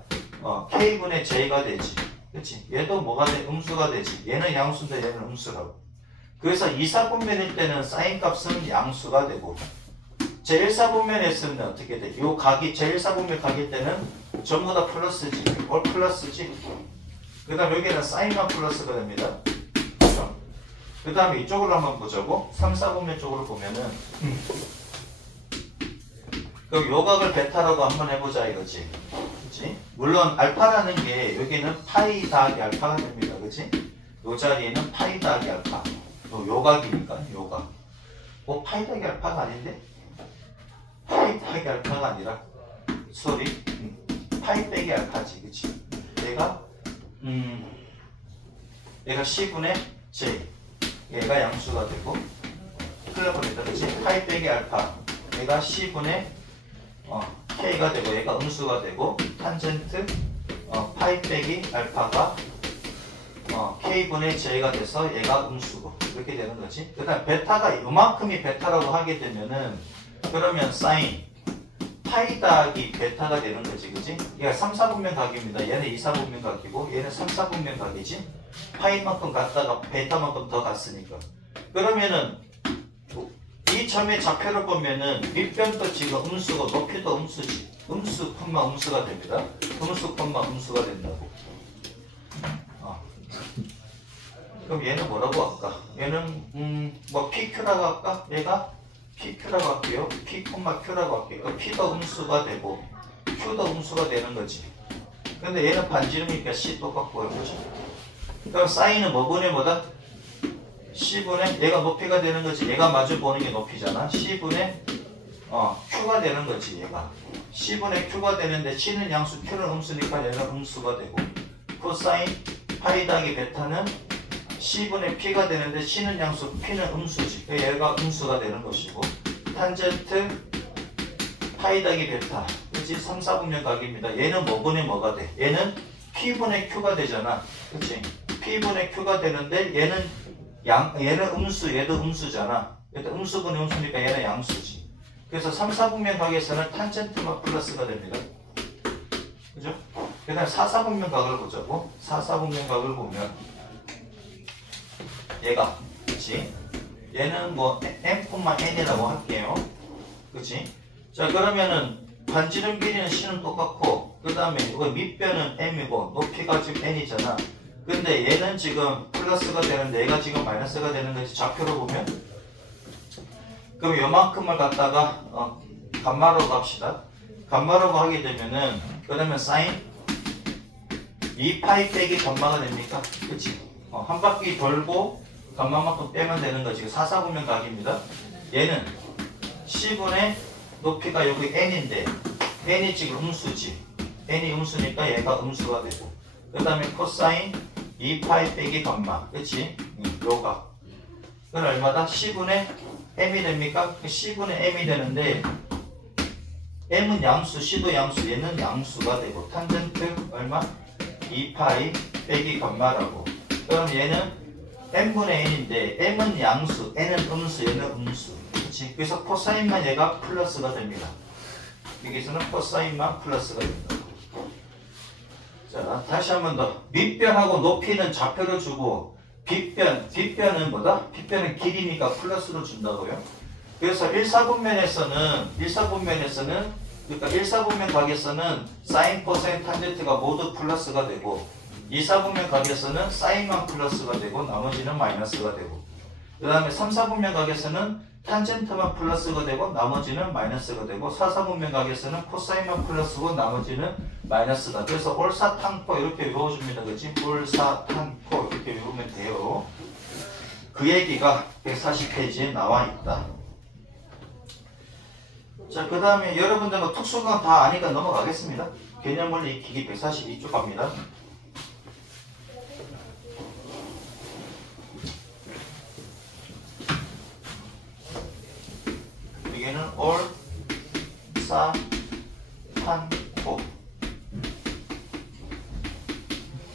K분의 J가 되지. 그치? 얘도 뭐가 돼? 음수가 되지. 얘는 양수인데 얘는 음수라고. 그래서 2사분면일 때는 사인 값은 양수가 되고, 제1사분면에 쓰면 어떻게 돼? 요 각이, 제1사분면 각일 때는 전부 다 플러스지. 올 플러스지. 그 다음 여기는 사인만 플러스가 됩니다. 그 다음에 이쪽으로 한번 보자고. 3, 4분면 쪽으로 보면은 그럼 요각을 베타라고 한번 해보자 이거지. 그치? 물론 알파라는 게 여기는 파이 더하기 알파가 됩니다. 그치? 요 자리에는 파이 더하기 알파. 또 요각이니까 요각. 파이 더하기 알파가 아닌데? 파이 더하기 알파가 아니라 소리 파이 빼기 알파지. 그치? 얘가 C분의 J. 얘가 양수가 되고 흘러보냈다. 그치? 파이 빼기 알파. 얘가 C분의 K가 되고 얘가 음수가 되고 탄젠트 파이 빼기 알파가 K분의 J가 돼서 얘가 음수고 이렇게 되는 거지. 그 다음 베타가 이만큼이 베타라고 하게 되면은 그러면 사인 파이 더하기 베타가 되는 거지. 그지? 얘가 3, 4분면 각입니다. 얘는 2, 4분면 각이고 얘는 3, 4분면 각이지. 파이만큼 갔다가 베타만큼 더 갔으니까. 그러면은 이 점의 좌표를 보면은 밑변도 지금 음수고 높이도 음수지. 음수, 음수가 됩니다. 음수, 음수가 된다고. 그럼 얘는 뭐라고 할까? 얘는 뭐 PQ라고 할까? 얘가 PQ라고 할게요. P, Q라고 할게요. 그럼 P도 음수가 되고 Q도 음수가 되는 거지. 근데 얘는 반지름이니까 C 똑같고 그렇죠? 그럼 사인은 뭐분의 뭐다? C분의 얘가 높이가 되는 거지. 얘가 마주 보는 게 높이잖아. C분의 Q가 되는 거지. 얘가 C분의 Q가 되는데 C는 양수, Q는 음수니까 얘는 음수가 되고 코사인 파이 더하기 베타는 C분의 P가 되는데 C는 양수, P는 음수지. 얘가 음수가 되는 것이고 탄젠트 파이 더하기 베타 그치? 3, 4분면 각입니다. 얘는 뭐분의 뭐가 돼? 얘는 P분의 Q가 되잖아. 그치? P분의 Q가 되는데 얘는 음수, 얘도 음수잖아. 얘도 음수분의 음수니까 얘는 양수지. 그래서 3, 4분면 각에서는 탄젠트만 플러스가 됩니다. 그죠? 그 다음에 4, 4분면 각을 보자고. 4, 4분면 각을 보면 얘가 그치? 얘는 뭐 m,n이라고 할게요. 그치? 자 그러면은 반지름 길이는 C는 똑같고 그 다음에 이거 밑변은 m이고 높이가 지금 n이잖아. 근데 얘는 지금 플러스가 되는데 얘가 지금 마이너스가 되는 거지. 좌표로 보면 그럼 요만큼을 갖다가 감마로 갑시다. 감마로 하게 되면은 그러면 사인 2파이 빼기 감마가 됩니까? 그치? 한 바퀴 돌고 감마만큼 빼면 되는 거지. 4, 4분면 각입니다. 얘는 C분의 높이가 여기 n인데 n이 지금 음수지. n이 음수니까 얘가 음수가 되고 그 다음에 코사인 2파이 빼기 감마. 그치? 요가. 그건 얼마다? C분의 m이 됩니까? C분의 m이 되는데 m은 양수, C도 양수, 얘는 양수가 되고 탄젠트 얼마? 2파이 빼기 감마라고. 그럼 얘는 m분의 n인데 m은 양수, n은 음수, 얘는 음수. 그치? 그래서 코사인만 얘가 플러스가 됩니다. 여기서는 코사인만 플러스가 됩니다. 자, 다시 한 번 더. 밑변하고 높이는 좌표로 주고 뒷변은 뭐다? 뒷변은 길이니까 플러스로 준다고요. 그래서 1, 4분면에서는 그러니까 1, 4분면 각에서는 사인, 코사인, 탄젠트가 모두 플러스가 되고 2, 4분면 각에서는 사인만 플러스가 되고 나머지는 마이너스가 되고 그 다음에 3, 4분면 각에서는 탄젠트만 플러스가 되고 나머지는 마이너스가 되고 4, 4분면 각에서는 코사인만 플러스고 나머지는 마이너스다. 그래서 올사탄코 이렇게 외워줍니다. 그치? 올사탄코 이렇게 외우면 돼요. 그 얘기가 140페이지에 나와 있다. 자, 그 다음에 여러분들은 특수강 다 아니까 넘어가겠습니다. 개념원리 익히기 142쪽 갑니다. 여기는 올, 사, 탄, 코.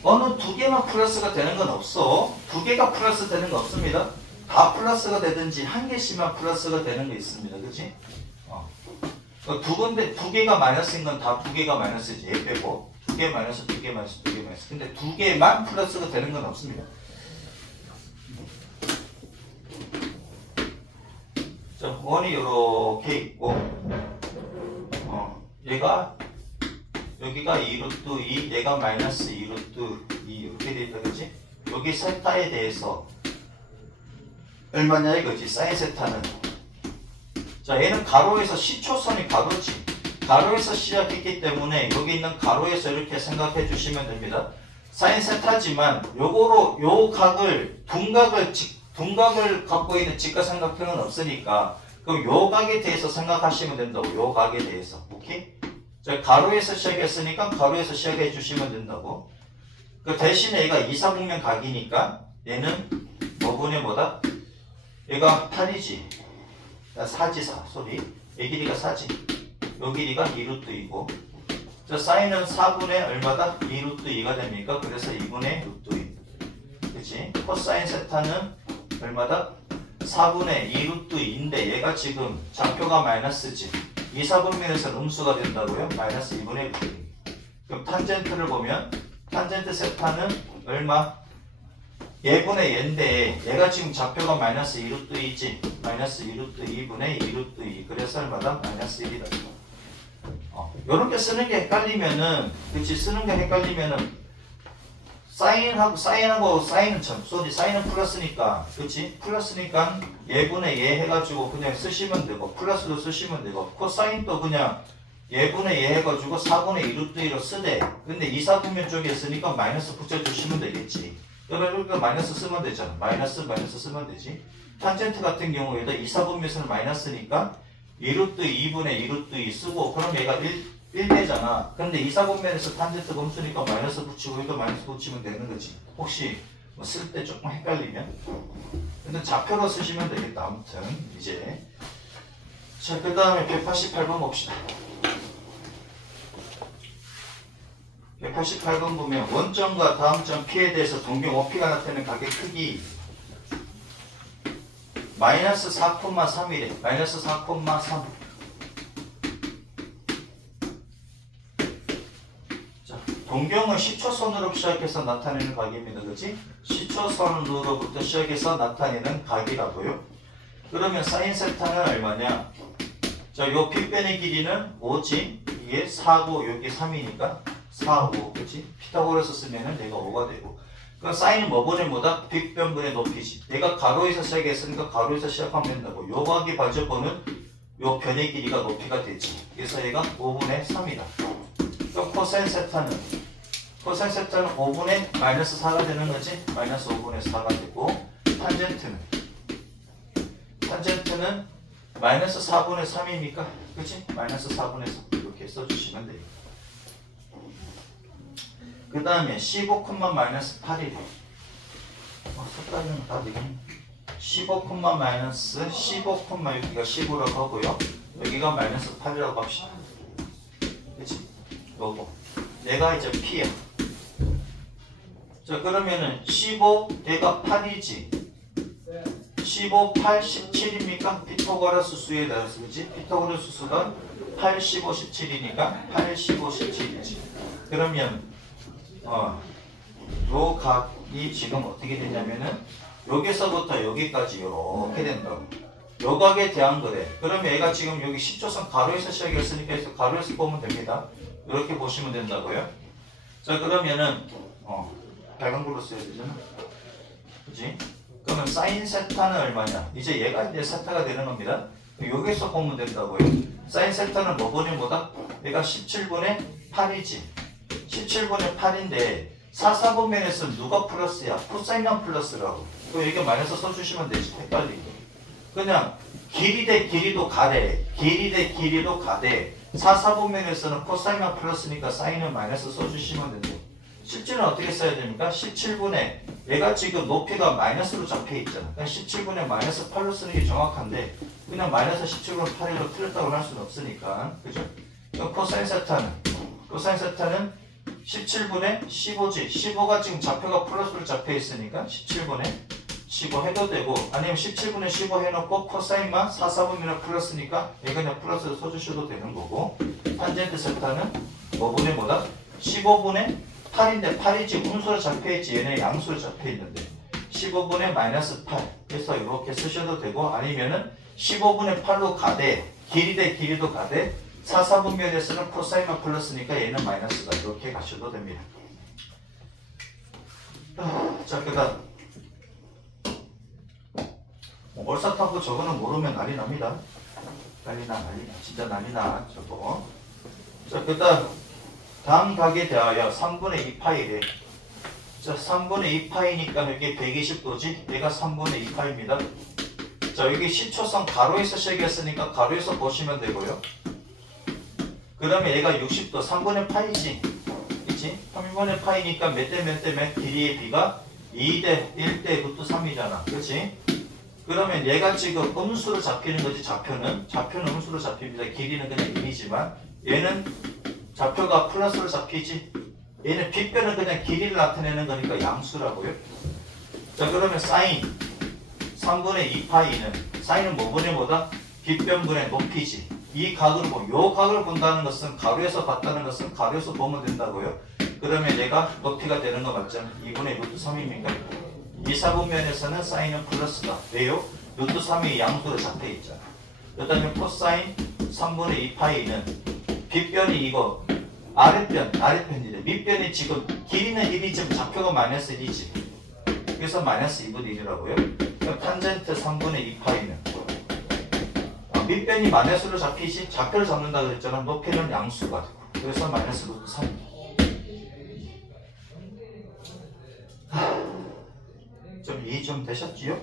어느 두 개만 플러스가 되는 건 없어. 두 개가 플러스 되는 거 없습니다. 다 플러스가 되든지 한 개씩만 플러스가 되는 거 있습니다. 그치? 두 건데 두 개가 마이너스인 건 다 두 개가 마이너스지. 얘 빼고. 두 개 마이너스, 두 개 마이너스, 두 개 마이너스. 근데 두 개만 플러스가 되는 건 없습니다. 자, 원이 이렇게 있고, 얘가, 여기가 2루트 2, 얘가 마이너스 2루트 2, 이렇게 돼 있다, 그지? 여기 세타에 대해서, 얼마냐 이거지, 사인 세타는. 자, 얘는 가로에서 시초선이 가로지. 가로에서 시작했기 때문에 여기 있는 가로에서 이렇게 생각해 주시면 됩니다. 사인 세타지만 요거로 요 각을 둔각을 갖고 있는 직각삼각형은 없으니까 그럼 요 각에 대해서 생각하시면 된다고. 요 각에 대해서. 오케이? 자, 가로에서 시작했으니까 가로에서 시작해 주시면 된다고. 그 대신에 얘가 이사분면 각이니까 얘는 뭐분의 뭐다? 얘가 8이지. 4지 4. 소리. 얘 길이가 4지. 요 길이가 2루트 2고. 자, 사인은 4분의 얼마다? 2루트 2가 됩니까? 그래서 2분의 루트 2. 그치? 코사인 세타는 얼마다? 4분의 2루트 2인데 얘가 지금 좌표가 마이너스지. 이사분면에서 음수가 된다고요? 마이너스 2분의 루트 2. 그럼 탄젠트를 보면 탄젠트 세타는 얼마? 얘분의 얘인데 얘가 지금 좌표가 마이너스 2루트 2지. 마이너스 2루트 2분의 2루트 2. 그래서 얼마다? 마이너스 1이다. 요렇게 쓰는 게 헷갈리면은, 그치, 쓰는 게 헷갈리면은, 사인은 사인은 플러스니까, 그치? 플러스니까, 얘분의 얘 해가지고 그냥 쓰시면 되고, 플러스도 쓰시면 되고, 코사인도 그냥 얘분의 얘 해가지고 4분의 2루트 2로 쓰되, 근데 이사분면 쪽에 쓰니까 마이너스 붙여주시면 되겠지. 여러분, 마이너스 쓰면 되잖아. 마이너스 쓰면 되지. 탄젠트 같은 경우에도 이사분면에서는 마이너스니까, 2루트 2분의 2루트 2 쓰고 그럼 얘가 1되잖아. 그런데 이사분면에서 탄젠트 범수니까 마이너스 붙이고 여기도 마이너스 붙이면 되는 거지. 혹시 뭐 쓸 때 조금 헷갈리면 근데 좌표로 쓰시면 되겠다. 아무튼 이제 자, 그 다음에 188번 봅시다. 188번 보면 원점과 다음 점 P에 대해서 동경 OP가 나타내는 각의 크기 마이너스 4,3이래. 마이너스 4,3. 자, 동경은 시초선으로 시작해서 나타내는 각입니다. 그치? 시초선으로부터 시작해서 나타내는 각이라고요. 그러면 사인 세타는 얼마냐? 자, 요 빗변의 길이는 5지. 이게 4고 여기 3이니까 4, 5. 그치? 피타고라스 쓰면은 얘가 5가 되고. 그럼 사인은 뭐분의 뭐다? 빗변분의 높이지. 얘가 가로에서 시작했으니까 가로에서 시작하면 된다고. 요 각이 봐줘보는 요 변의 길이가 높이가 되지. 그래서 얘가 5분의 3이다. 그럼 코사인 세타는 5분의 마이너스 4가 되는 거지. 마이너스 5분의 4가 되고 탄젠트는 마이너스 4분의 3이니까 그치? 마이너스 4분의 3 이렇게 써주시면 돼요. 그 다음에 15, 마이너스 8이래. 색깔은 다 되겠네. 15, 마이너스 15, 여기가 15라고 하고요. 여기가 마이너스 8이라고 합시다. 그치? 요거. 얘가 이제 P야. 자, 그러면은 15, 얘가 8이지. 15, 8, 17입니까? 피타고라스 수에 따라서, 그치? 피타고라스 수가 8, 15, 17이니까 8, 15, 17이지. 그러면 요 각이 지금 어떻게 되냐면은 여기서부터 여기까지 이렇게 된다고. 요 각에 대한 거래. 그러면 얘가 지금 여기 10조선 가로에서 시작했으니까 해서 가로에서 보면 됩니다. 이렇게 보시면 된다고요. 자, 그러면은 빨간 걸로 써야 되잖아. 그치? 그러면 사인 세타는 얼마냐? 이제 얘가 이제 세타가 되는 겁니다. 여기서 보면 된다고요. 사인 세타는 뭐분의 뭐다? 얘가 17분의 8이지. 17분의 8인데 4,4분면에서 누가 플러스야? 코사인만 플러스라고. 그 여기 마이너스 써주시면 되지. 헷갈리게. 그냥 길이 대 길이도 가대. 길이 대 길이도 가대. 4,4분면에서는 코사인만 플러스니까 사인은 마이너스 써주시면 된다. 실제는 어떻게 써야 됩니까? 17분의 얘가 지금 높이가 마이너스로 잡혀있잖아. 그냥 17분의 마이너스 8로 쓰는 게 정확한데 그냥 마이너스 17분의 8로 틀렸다고 할 수는 없으니까. 그죠? 그럼 코사인 세타는 17분의 15지. 15가 지금 좌표가 플러스로 잡혀있으니까 17분의 15 해도 되고 아니면 17분의 15 해놓고 코사인만 4,4분면 플러스니까 얘가 그냥 플러스로 써주셔도 되는 거고 탄젠트 세타는 뭐분의 뭐다? 15분의 8인데 8이지 음수로 잡혀있지 얘네 양수로 잡혀있는데 15분의 마이너스 8 그래서 이렇게 쓰셔도 되고 아니면은 15분의 8로 가되 길이 대 길이도 가되 4,4분면에서는 코사인만 플러스니까 얘는 마이너스다. 이렇게 가셔도 됩니다. 자, 그 다음 얼싸타고 저거는 모르면 난리 납니다. 난리나 진짜 난리나 저거. 자, 그 다음 각에 대하여 3분의 2파이래. 자, 3분의 2파이니까 여기 120도지? 얘가 3분의 2파입니다. 자, 여기 시초선 가로에서 시작했으니까 가로에서 보시면 되고요. 그 다음에 얘가 60도, 3분의 파이지. 그치? 3분의 파이니까 몇 대 몇 대 몇? 길이의 비가 2대 1대 루트 3이잖아. 그치? 그러면 얘가 지금 음수로 잡히는 거지, 좌표는 음수로 잡힙니다. 길이는 그냥 1이지만 얘는 좌표가 플러스로 잡히지. 얘는 빗변은 그냥 길이를 나타내는 거니까 양수라고요. 자, 그러면 사인 3분의 2파이는 사인은 뭐분의 뭐다? 빗변분의 높이지. 이 각을 요 각을 본다는 것은 가로에서 봤다는 것은 가로에서 보면 된다고요. 그러면 얘가 높이가 되는 거 맞잖아. 2분의 루트 3입니까? 이사분면에서는 사인은 플러스다. 왜요? 루트 3이 양수로 잡혀있잖아. 그 다음에 코사인 3분의 2파이는 빗변이 이거 아랫변이래. 밑변이 지금 길이는 1이지만 좌표가 마이너스 1이지. 그래서 마이너스 2분의 1이라고요. 그럼 탄젠트 3분의 2파이는 밑변이 마이너스로 잡히지. 좌표를 잡는다 그랬잖아. 높이는 양수가 되고. 그래서 마이너스 루트 3. 좀 이해 좀 되셨지요?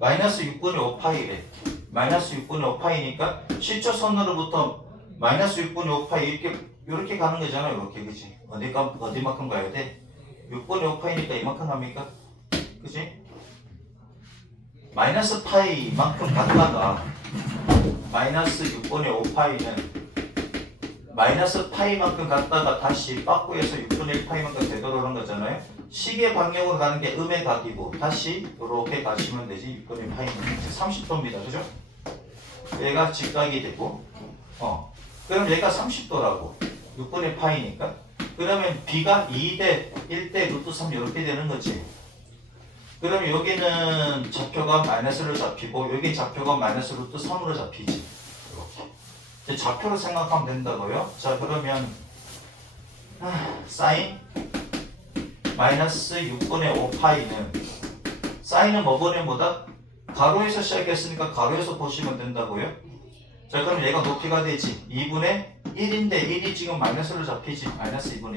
마이너스 6분의 5파이래. 마이너스 6분의 5파이니까 시초선으로부터 마이너스 6분의 5파이 이렇게 가는 거잖아요. 이렇게, 그치? 어디만큼 가야 돼? 6분의 5파이니까 이만큼 갑니까? 그치? 마이너스 파이만큼 갔다가 마이너스 6분의 5파이는 마이너스 파이만큼 갔다가 다시 빠꾸에서 6분의 1파이만큼 되돌아오는 거잖아요. 시계 방향으로 가는 게 음의 각이고 다시 이렇게 가시면 되지. 6분의 파이는 30도입니다. 그죠? 얘가 직각이 되고 그럼 얘가 30도라고 6분의 파이니까 그러면 b가 2대 1대 루트 3 이렇게 되는 거지. 그럼 여기는 좌표가 마이너스로 잡히고 여기 좌표가 마이너스 루트 3으로 잡히지. 이렇게 좌표로 생각하면 된다고요. 자, 그러면 사인 마이너스 6분의 5파이는 사인은 뭐분의 뭐다? 가로에서 시작했으니까 가로에서 보시면 된다고요. 자, 그럼 얘가 높이가 되지. 2분의 1인데 1이 지금 마이너스로 잡히지. 마이너스 2분의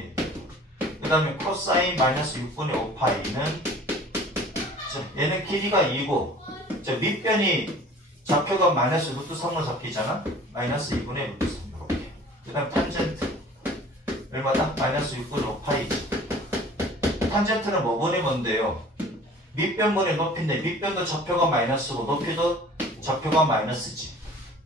1. 그 다음에 코사인 마이너스 6분의 5파이는 얘는 길이가 2고 밑변이 좌표가 마이너스 루트 3으로 잡히잖아. 마이너스 2분의 루트 3 이렇게. 그 다음 탄젠트 얼마다? 마이너스 6분의 5파이지. 탄젠트는 뭐분의 뭔데요? 밑변분의 높이인데 밑변도 좌표가 마이너스고 높이도 좌표가 마이너스지.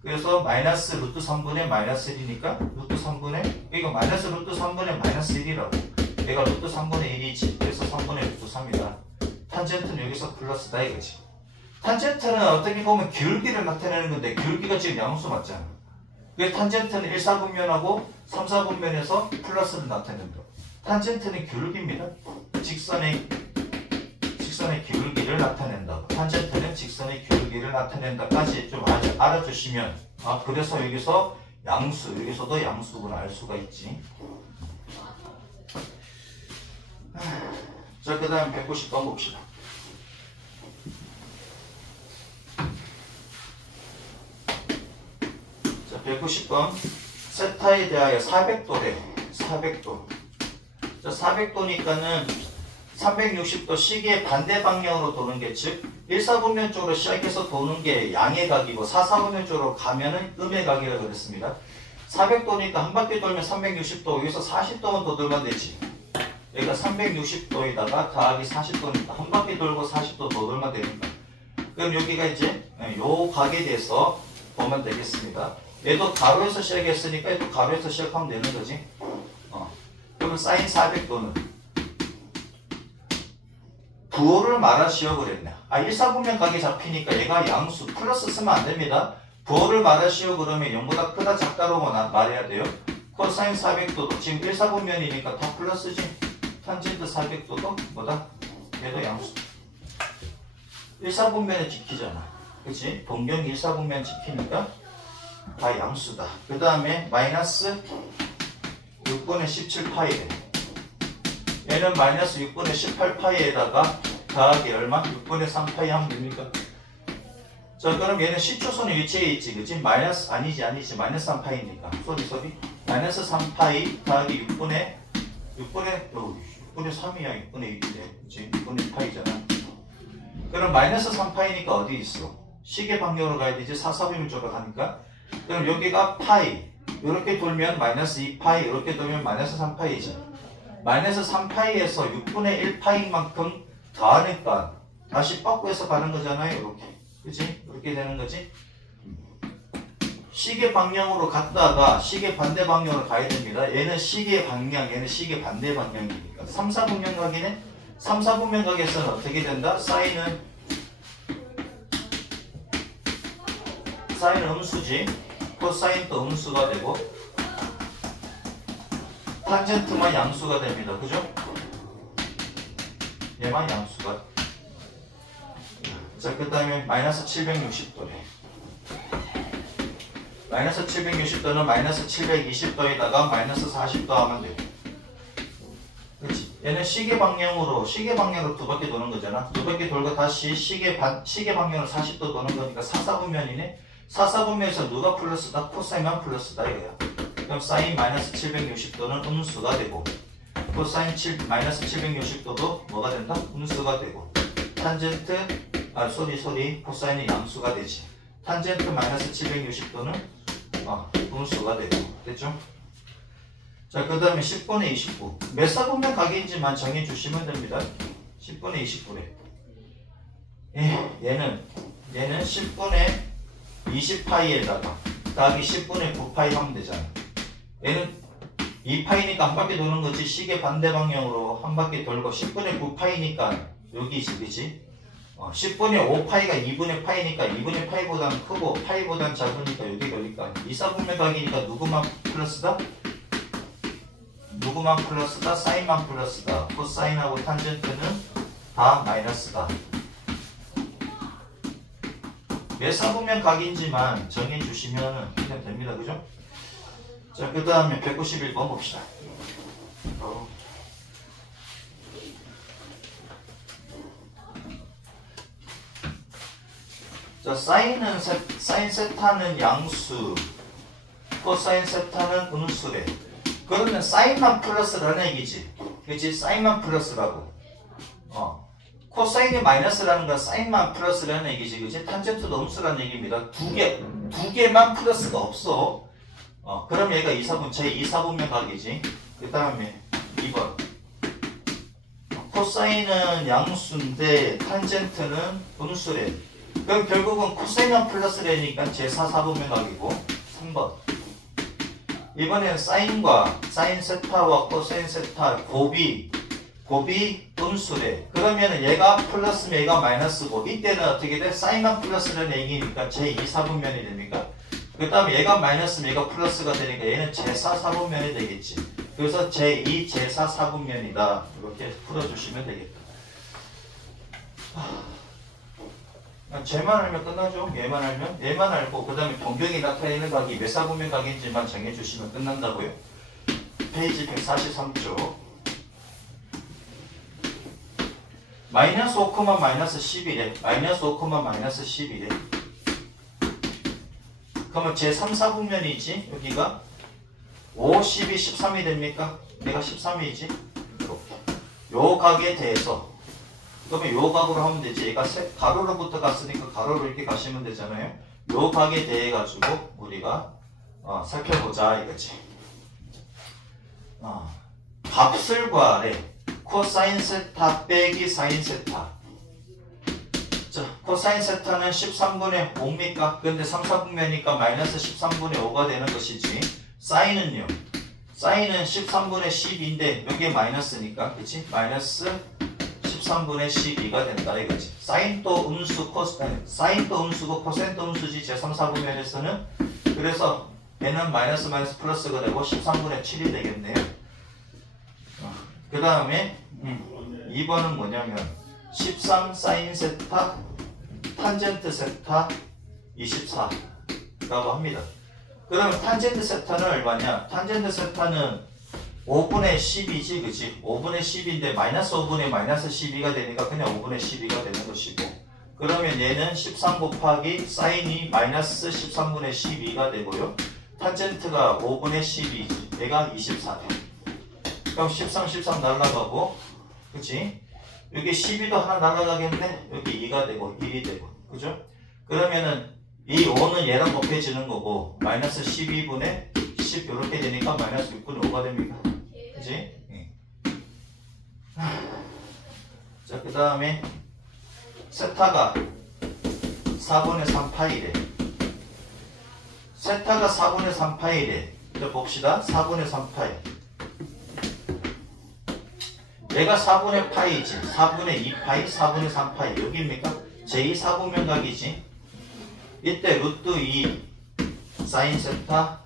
그래서 마이너스 루트 3분의 마이너스 1이니까 루트 3분의 이거 마이너스 루트 3분의 마이너스 1이라고. 얘가 루트 3분의 1이지. 그래서 3분의 루트 3이다. 탄젠트는 여기서 플러스다 이거지. 탄젠트는 어떻게 보면 기울기를 나타내는 건데 기울기가 지금 양수 맞잖아. 그래서 탄젠트는 1, 4분면하고 3, 4분면에서 플러스를 나타낸다. 탄젠트는 기울기입니다. 직선의 기울기를 나타낸다. 탄젠트는 직선의 기울기를 나타낸다까지 좀 알아주시면 그래서 여기서 양수, 여기서도 양수구나 알 수가 있지. 자, 그 다음 190번 봅시다. 자, 190번 세타에 대하여 400도래. 400도. 자, 400도니까는 360도 시계의 반대 방향으로 도는 게 즉 1, 4분면 쪽으로 시작해서 도는 게 양의 각이고 4, 4분면 쪽으로 가면은 음의 각이라고 그랬습니다. 400도니까 한 바퀴 돌면 360도 여기서 40도만 더 돌면 되지. 여기가 360도에다가 더하기 40도니까 한 바퀴 돌고 40도 더 돌면 되니까. 그럼 여기가 이제 요 각에 대해서 보면 되겠습니다. 얘도 가로에서 시작했으니까 얘도 가로에서 시작하면 되는 거지. 그러면 사인 400도는 부호를 말하시오 그랬네. 1, 4분면 각이 잡히니까 얘가 양수 플러스 쓰면 안 됩니다. 부호를 말하시오 그러면 0보다 크다 작다로 말해야 돼요. 코사인 400도도 지금 1, 4분면이니까 다 플러스지. 탄젠트 400도도 뭐다? 얘도 양수. 1, 4분면에 지키잖아. 그치? 동경 1, 4분면 지키니까 다 양수다. 그 다음에 마이너스 6분의 17파이래. 얘는 마이너스 6분의 18파이에다가 더하기 얼마? 6분의 3파이 하면 됩니까? 자, 그럼 얘는 시초선의 위치에 있지, 그치? 마이너스, 아니지, 마이너스 3파이니까. 소리. 마이너스 3파이 더하기 6분의 3이야. 6분의 1인데 그치? 6분의 1파이잖아. 그럼 마이너스 3파이니까 어디 있어? 시계 방향으로 가야 되지. 사사비문 쪽으로 가니까. 그럼 여기가 파이. 이렇게 돌면 마이너스 2파이. 이렇게 돌면 마이너스 3파이지. 마이너스 3파이에서 6분의 1파이만큼 더하니까 다시 빡구해서 가는 거잖아요. 이렇게. 그치? 이렇게 되는 거지. 시계 방향으로 갔다가 시계 반대 방향으로 가야 됩니다. 얘는 시계 방향, 얘는 시계 반대 방향이니까. 3, 4분면 각이네? 3, 4분면 각에서는 어떻게 된다? 사인은 음수지. 코사인도 음수가 되고 탄젠트만 양수가 됩니다. 그죠? 얘만 양수가. 자, 그 다음에 마이너스 760도래. 마이너스 760도는 마이너스 720도에다가 마이너스 40도 하면 돼. 그렇지? 얘는 시계 방향으로 두 바퀴 도는 거잖아. 두 바퀴 돌고 다시 시계 방향으로 40도 도는 거니까 사사분면이네. 사사분면에서 누가 플러스다? 코사인만 플러스다 이거야. 그럼 사인 마이너스 760도는 음수가 되고 코사인 마이너스 760도도 뭐가 된다? 음수가 되고 탄젠트 코사인이 양수가 되지. 탄젠트 마이너스 760도는 음수가 되고. 됐죠? 자, 그 다음에 10분의 29. 몇 사분면 각인지만 정해주시면 됩니다. 10분의 29래. 얘는 10분의 20파이에다가 더하기 10분의 9파이 하면 되잖아. 얘는 2파이니까 한 바퀴 도는 거지. 시계 반대 방향으로 한 바퀴 돌고 10분의 9파이니까 여기지, 그치? 10분의 5파이가 2분의 파이니까 2분의 파이보다는 크고 파이보다는 작으니까 여기 걸릴까. 2, 4분면 각이니까 누구만 플러스다? 누구만 플러스다? 사인만 플러스다. 코사인하고 탄젠트는 다 마이너스다. 몇 사분면 각인지만 정해주시면 그냥 됩니다. 그죠? 자, 그 다음에 191번 봅시다. 자, 사인 세타는 양수, 코사인 세타는 음수래. 그러면 사인만 플러스라는 얘기지. 그치? 사인만 플러스라고. 코사인이 마이너스라는 건 사인만 플러스라는 얘기지. 그치? 탄젠트도 음수라는 얘기입니다. 두 개만 플러스가 없어. 그럼 얘가 제2사분면 각이지. 그 다음에 2번. 코사인은 양수인데 탄젠트는 음수래. 그럼 결국은 코사인만 플러스라니까 제4사분면 각이고. 3번. 이번에는 사인 세타와 코사인 세타 곱이 음수래. 그러면은 얘가 플러스면 얘가 마이너스고 이때는 어떻게 돼? 사인만 플러스라는 얘기니까 제2사분면이 됩니까? 그 다음에 얘가 마이너스면 얘가 플러스가 되니까 얘는 제4사분면이 되겠지. 그래서 제2, 제4사분면이다. 이렇게 풀어주시면 되겠다. 쟤만 알면 끝나죠. 얘만 알고 그 다음에 변경이 나타내는 각이 몇 사분면 각인지만 정해주시면 끝난다고요. 페이지 143쪽. 마이너스 5, 마이너스 11에 마이너스 5, 마이너스 11에 그러면 제3, 4분면이지. 여기가 5, 12, 13이 됩니까? 얘가 13이지. 이렇게 요 각에 대해서 그러면 요 각으로 하면 되지. 얘가 가로로부터 갔으니까 가로로 이렇게 가시면 되잖아요. 요 각에 대해 가지고 우리가 살펴보자 이거지. 값을 구하래. 코사인 세타 빼기 사인 세타. 자, 코사인 세타는 13분의 5입니까? 근데 3, 4분면이니까 마이너스 13분의 5가 되는 것이지. 사인은요? 사인은 13분의 12인데 여기에 마이너스니까, 그치? 마이너스 13분의 12가 된다 이거지. 사인도 음수, 사인도 음수고 코사인도 음수지. 제3, 4분면에서는. 그래서 얘는 마이너스 플러스가 되고 13분의 7이 되겠네요. 그 다음에 2번은 뭐냐면 13 사인 세타 탄젠트 세타 24라고 합니다. 그러면 탄젠트 세타는 얼마냐? 탄젠트 세타는 5분의 10이지, 그치? 5분의 10인데 마이너스 5분의 마이너스 12가 되니까 그냥 5분의 12가 되는 것이고, 그러면 얘는 13 곱하기 사인이 마이너스 13분의 12가 되고요. 탄젠트가 5분의 12지. 얘가 24돼. 그럼 13, 13 날라가고, 그치? 여기 12도 하나 날라가겠네? 여기 2가 되고, 1이 되고. 그죠? 그러면은, 이 5는 얘랑 곱해지는 거고, 마이너스 12분의 10, 이렇게 되니까 마이너스 6분의 5가 됩니다. 그치? 예. 자, 그 다음에, 세타가 4분의 3파이래. 세타가 4분의 3파이래. 이제 봅시다. 4분의 3파이. 얘가 4분의 파이지. 4분의 2파이, 4분의 3파이. 여기입니까? 제2사분면각이지. 이때 루트 2 사인 세타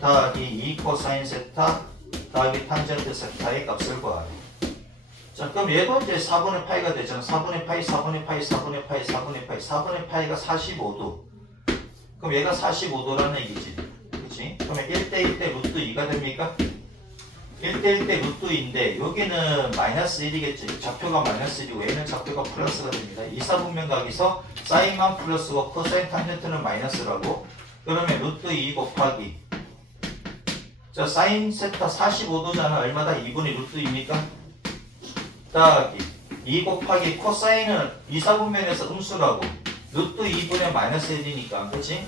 더하기 2 코사인 세타 더하기 탄젠트 세타의 값을 구하래. 자, 그럼 얘도 이제 4분의 파이가 되잖아. 4분의 파이, 4분의 파이, 4분의 파이, 4분의 파이. 4분의 파이가 45도. 그럼 얘가 45도라는 얘기지. 그치? 그러면 1대1 때 루트 2가 됩니까? 1대1 때 루트 2인데 여기는 마이너스 1이겠지. 좌표가 마이너스 1이고 얘는 좌표가 플러스가 됩니다. 이사분면각에서 사인만 플러스고 코사인 탄젠트는 마이너스라고. 그러면 루트 2 곱하기 자 사인 세타 45도잖아. 얼마다? 2분의 루트 2입니까? 더하기 2 곱하기 코사인은 이사분면에서 음수라고. 루트 2분의 마이너스 1이니까 그치?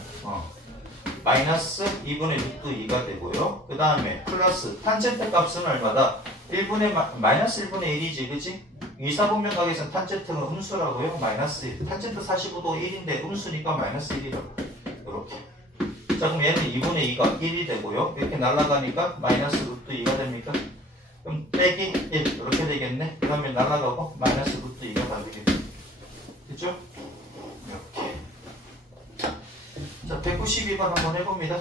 마이너스 2분의 루트 2가 되고요. 그 다음에 플러스 탄젠트 값은 얼마다? 1분의 마이너스 1분의 1이지 그치? 이사분면각에서는 탄젠트는 음수라고요. 마이너스 1. 탄젠트 45도 1인데 음수니까 마이너스 1이라고. 이렇게. 자 그럼 얘는 2분의 2가 1이 되고요. 이렇게 날아가니까 마이너스 루트 2가 됩니까? 그럼 빼기 1 이렇게 되겠네. 그 다음에 날아가고 마이너스 루트 2가 다 되겠네. 그쵸? 이렇게. 자 192번 한번 해봅니다.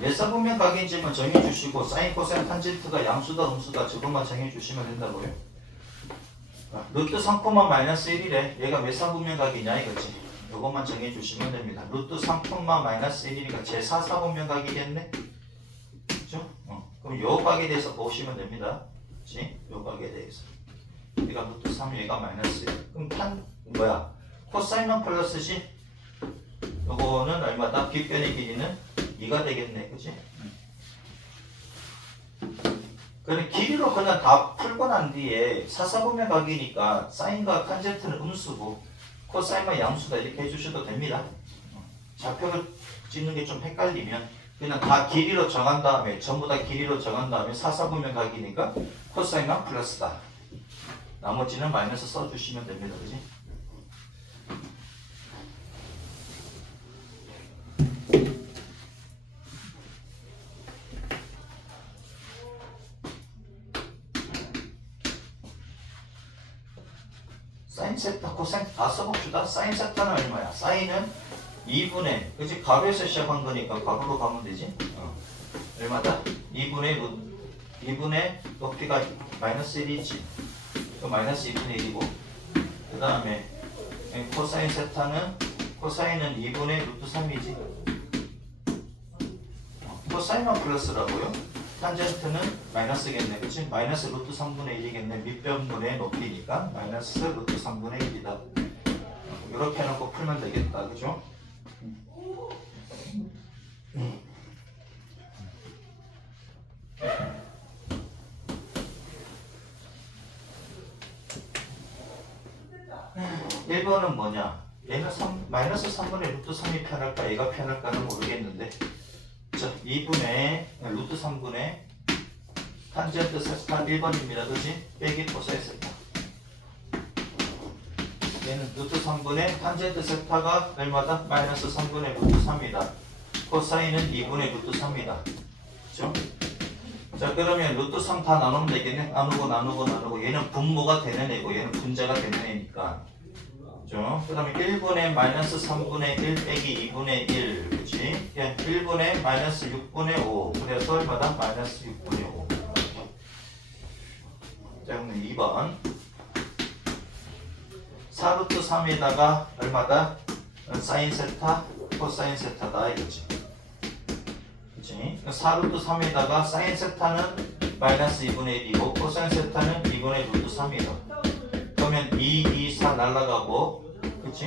외사분면각인지만 정해주시고 사인 코사인 탄젠트가 양수다 음수다 저것만 정해주시면 된다고요. 루트 3, 마이너스 1이래. 얘가 외사분면각이냐 이거지. 요것만 정해주시면 됩니다. 루트 3, 마이너스 1이니까 제4사분면각이겠네. 그죠? 그럼 요 각에 대해서 보시면 됩니다. 그치? 요 각에 대해서. 얘가 루트 3, 얘가 마이너스 1. 그럼 코사인만 플러스지? 요거는 얼마다? 빗변의 길이는 2가 되겠네. 그치? 그럼 길이로 그냥 다 풀고 난 뒤에 사사분면각이니까 사인과 탄젠트는 음수고 코사인과 양수다 이렇게 해주셔도 됩니다. 좌표를 찍는 게 좀 헷갈리면 그냥 다 길이로 정한 다음에 전부 다 길이로 정한 다음에 사사분면각이니까 코사인만 플러스다. 나머지는 마이너스 써주시면 됩니다. 그치? 사인 세타, 코사인 다 써봅시다. 사인 세타는 얼마야? 사인은 2분의, 그치? 가로에서 시작한 거니까 가로로 가면 되지? 얼마다? 2분의 높이가 마이너스 1이지. 그 마이너스 2분의 1이고. 그 다음에 코사인 세타는, 코사인은 2분의 루트 3이지. 코사인만 플러스라고요? 탄젠트는 마이너스겠네. 그치? 마이너스 루트 3분의 1이겠네. 밑변분의 높이니까 마이너스 루트 3분의 1이다. 이렇게 해놓고 풀면 되겠다. 그죠? 1번은 뭐냐? 얘는 마이너스 3분의 루트 3이 편할까? 얘가 편할까는 모르겠는데 자, 2분의 루트 3분의 탄젠트 세타 1번입니다. 그지? 빼기 코사인 세타. 얘는 루트 3분의 탄젠트 세타가 얼마다? 마이너스 3분의 루트 3이다. 코사인은 2분의 루트 3이다. 그죠? 자, 그러면 루트 3 다 나누면 되겠네? 나누고 얘는 분모가 되는 애고 얘는 분자가 되는 애니까. 그죠? 그 다음에 1분의 마이너스 3분의 1 빼기 2분의 1. 그치? 1분의 마이너스 6분의 5. 그래서 얼마다? 마이너스 6분의 5. 자, 그러면 2번. 4루트 3에다가 얼마다? 사인 세타, 코사인 세타다. 이거지. 그치? 4루트 3에다가 사인 세타는 마이너스 2분의 1이고, 코사인 세타는 2분의 루트 3이다. 그러면 2, 2, 4 날라가고, 그치?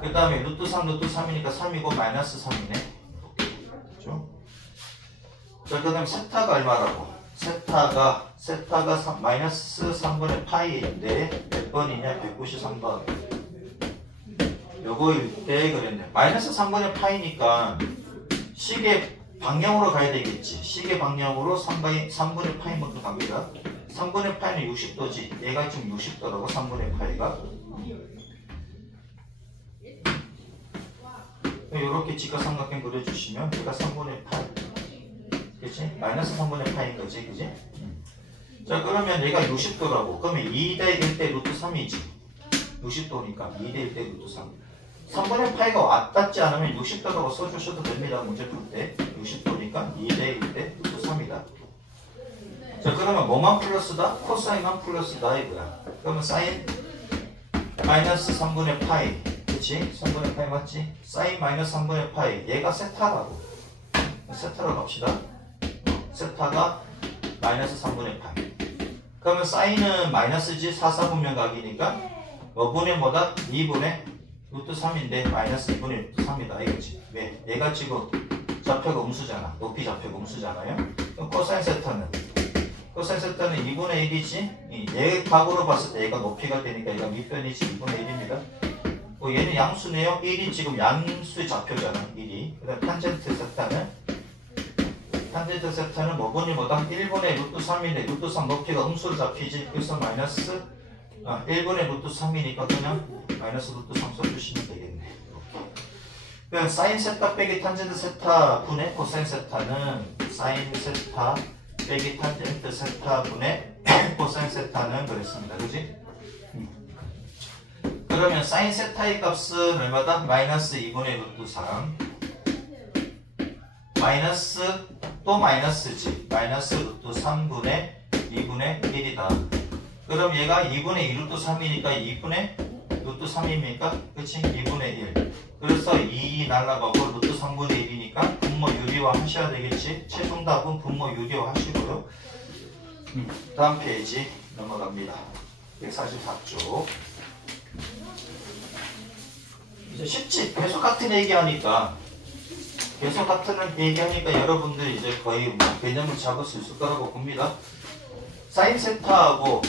그 다음에 루트 3, 루트 3이니까 3이고 마이너스 3이네. 그렇죠? 자, 그 다음에 세타가 얼마라고? 세타가 마이너스 3분의 파이인데 몇 번이냐? 193번. 요거일 때 그랬네. 마이너스 3분의 파이니까 시계 방향으로 가야 되겠지. 시계 방향으로 3분의 파이만큼 갑니다. 3분의 파이는 60도지. 얘가 지금 60도라고 3분의 파이가. 이렇게 직각삼각형 그려주시면 얘가 3분의 파이. 그치? 마이너스 3분의 파이인 거지. 그치? 자, 그러면 얘가 60도라고. 그러면 2대 1대 루트 3이지. 60도니까 2대 1대 루트 3. 3분의 파이가 와닿지 않으면 60도라고 써주셔도 됩니다. 문제 풀 때. 60도니까 2대 1대 루트 3이다. 자, 그러면 뭐만 플러스다? 코사인만 플러스다 이거야. 그러면 사인 마이너스 3분의 파이. 그치? 3분의 파이 맞지? 사인 마이너스 3분의 파이. 얘가 세타라고. 세타로 갑시다. 세타가 마이너스 3분의 파이. 그러면 사인은 마이너스지 4, 4분면 각이니까 뭐분의 뭐다? 2분의 루트 3인데 마이너스 2분의 루트 3이다 이거지. 왜? 얘가 지금 좌표가 음수잖아. 높이 좌표가 음수잖아요. 그럼 코사인 세타는 2분의 1이지. 얘 각으로 봤을 때 얘가 높이가 되니까 얘가 밑변이지. 2분의 1입니다. 얘는 양수네요. 1이 지금 양수의 좌표잖아. 1이. 그 다음 탄젠트 세타는 뭐분이 뭐다? 1분의 루트 3인데 루트 3 높이가 음수로 잡히지. 그래서 마이너스 1분의 루트 3이니까 그냥 마이너스 루트 3 써주시면 되겠네. 그럼 사인 세타 빼기 탄젠트 세타 분의 코사인 세타는 사인 세타 빼기 탄젠트 세타 분의 코사인 세타는 그랬습니다. 그지? 그러면 사인 세타의 값은 얼마다? 마이너스 2분의 루트 3 마이너스 또 마이너스지. 마이너스 루트 3분의 2분의 1이다. 그럼 얘가 2분의 2 루트 3이니까 2분의 루트 3입니까? 그치? 2분의 1. 그래서 2 날라가고 루트 3분의 1이니까 분모 유리화 하셔야 되겠지? 최종 답은 분모 유리화 하시고요. 다음 페이지 넘어갑니다. 144쪽. 이제 쉽지? 계속 같은 얘기하니까 여러분들이 이제 거의 뭐 개념을 잡을 수 있을 거라고 봅니다. 사인 세타하고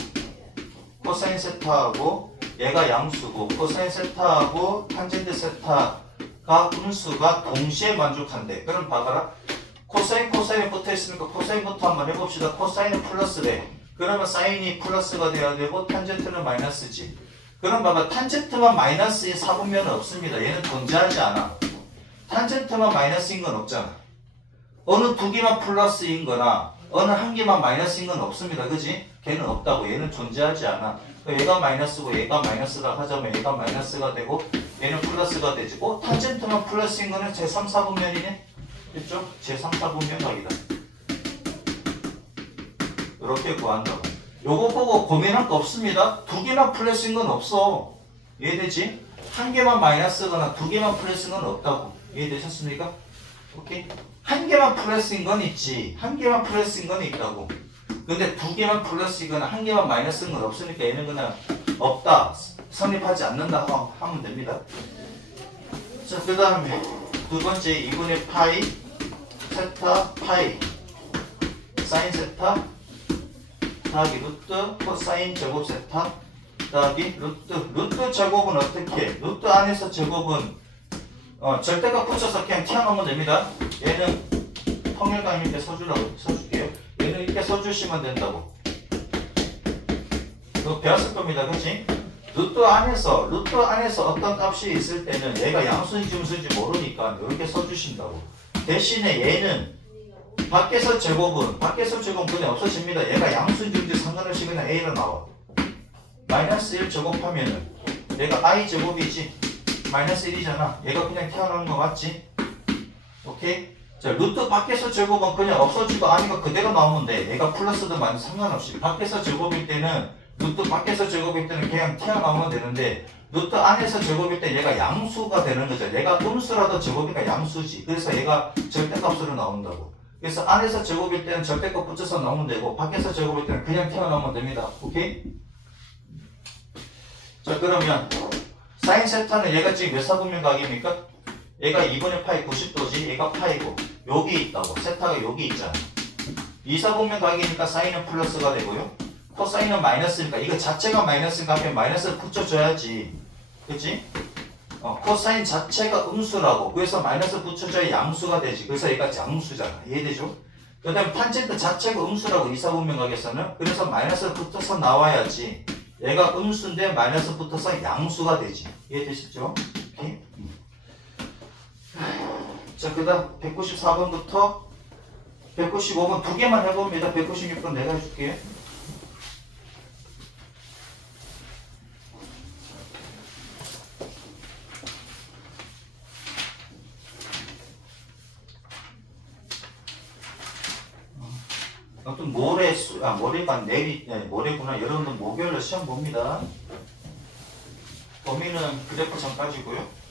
코사인 세타하고 얘가 양수고 코사인 세타하고 탄젠트 세타가 분수가 동시에 만족한대. 그럼 봐봐라. 코사인 붙어 있으니까 코사인부터 한번 해봅시다. 코사인은 플러스래. 그러면 사인이 플러스가 돼야 되고 탄젠트는 마이너스지. 그럼 봐봐. 탄젠트만 마이너스의 4분면은 없습니다. 얘는 존재하지 않아. 탄젠트만 마이너스인 건 없잖아. 어느 두 개만 플러스인 거나 어느 한 개만 마이너스인 건 없습니다. 그지? 걔는 없다고. 얘는 존재하지 않아. 얘가 마이너스고 얘가 마이너스라 하자면 얘가 마이너스가 되고 얘는 플러스가 되지. 탄젠트만 플러스인 거는 제3, 4분면이네? 됐죠? 제3, 4분면 각이다. 이렇게 구한다고. 요거 보고 고민할 거 없습니다. 두 개만 플러스인 건 없어. 이해되지? 한 개만 마이너스거나 두 개만 플러스인 건 없다고. 이해되셨습니까? 오케이? 한 개만 플러스인 건 있지. 한 개만 플러스인 건 있다고. 근데 두 개만 플러스이거나 한 개만 마이너스인 건 없으니까 얘는 그냥 없다. 성립하지 않는다 하면 됩니다. 자, 그 다음에 두 번째 2분의 파이 세타 파이 사인 세타 더하기 루트 코사인 제곱 세타 더하기 루트 제곱은 어떻게 해? 루트 안에서 제곱은 절대값 붙여서 그냥 튀어나오면 됩니다. 얘는 통일감 있게 써줄게요. 얘는 이렇게 써주시면 된다고. 이거 배웠을 겁니다. 그치? 루트 안에서 어떤 값이 있을 때는 얘가 양수인지 음수인지 모르니까 이렇게 써주신다고. 대신에 얘는 밖에서 제곱은 그냥 없어집니다. 얘가 양수인지 음수인지 상관없이 그냥 A로 나와. 마이너스 1 제곱하면은 얘가 I 제곱이지. 마이너스 1이잖아. 얘가 그냥 튀어나오는 거 맞지? 오케이? 자, 루트 밖에서 제곱은 그냥 없어지고 아니가 그대로 나오면 돼. 얘가 플러스든 마이너스 상관없이. 밖에서 제곱일 때는 루트 밖에서 제곱일 때는 그냥 튀어나오면 되는데 루트 안에서 제곱일 때 얘가 양수가 되는 거죠. 얘가 음수라도 제곱이니까 양수지. 그래서 얘가 절대값으로 나온다고. 그래서 안에서 제곱일 때는 절대값 붙여서 나오면 되고 밖에서 제곱일 때는 그냥 튀어나오면 됩니다. 오케이? 자, 그러면 사인 세타는 얘가 지금 몇 사분면 각입니까? 얘가 2분의 파이 90도지. 얘가 파이고 여기 있다고. 세타가 여기 있잖아. 2사분면 각이니까 사인은 플러스가 되고요. 코사인은 마이너스니까 이거 자체가 마이너스니까 앞에 마이너스를 붙여줘야지. 그치? 코사인 자체가 음수라고. 그래서 마이너스 붙여줘야 양수가 되지. 그래서 얘가 양수잖아. 이해되죠? 그 다음에 탄젠트 자체가 음수라고 2사분면 각에서는. 그래서 마이너스 붙어서 나와야지. 얘가 음수인데 마이너스 붙어서 양수가 되지. 이해되시죠? 오케이? 자, 그 다음 194번부터 195번 두 개만 해봅니다. 196번 내가 해줄게요. 아무튼 모레가 모레구나. 여러분들 목요일에 시험 봅니다. 범위는 그래프 전까지고요.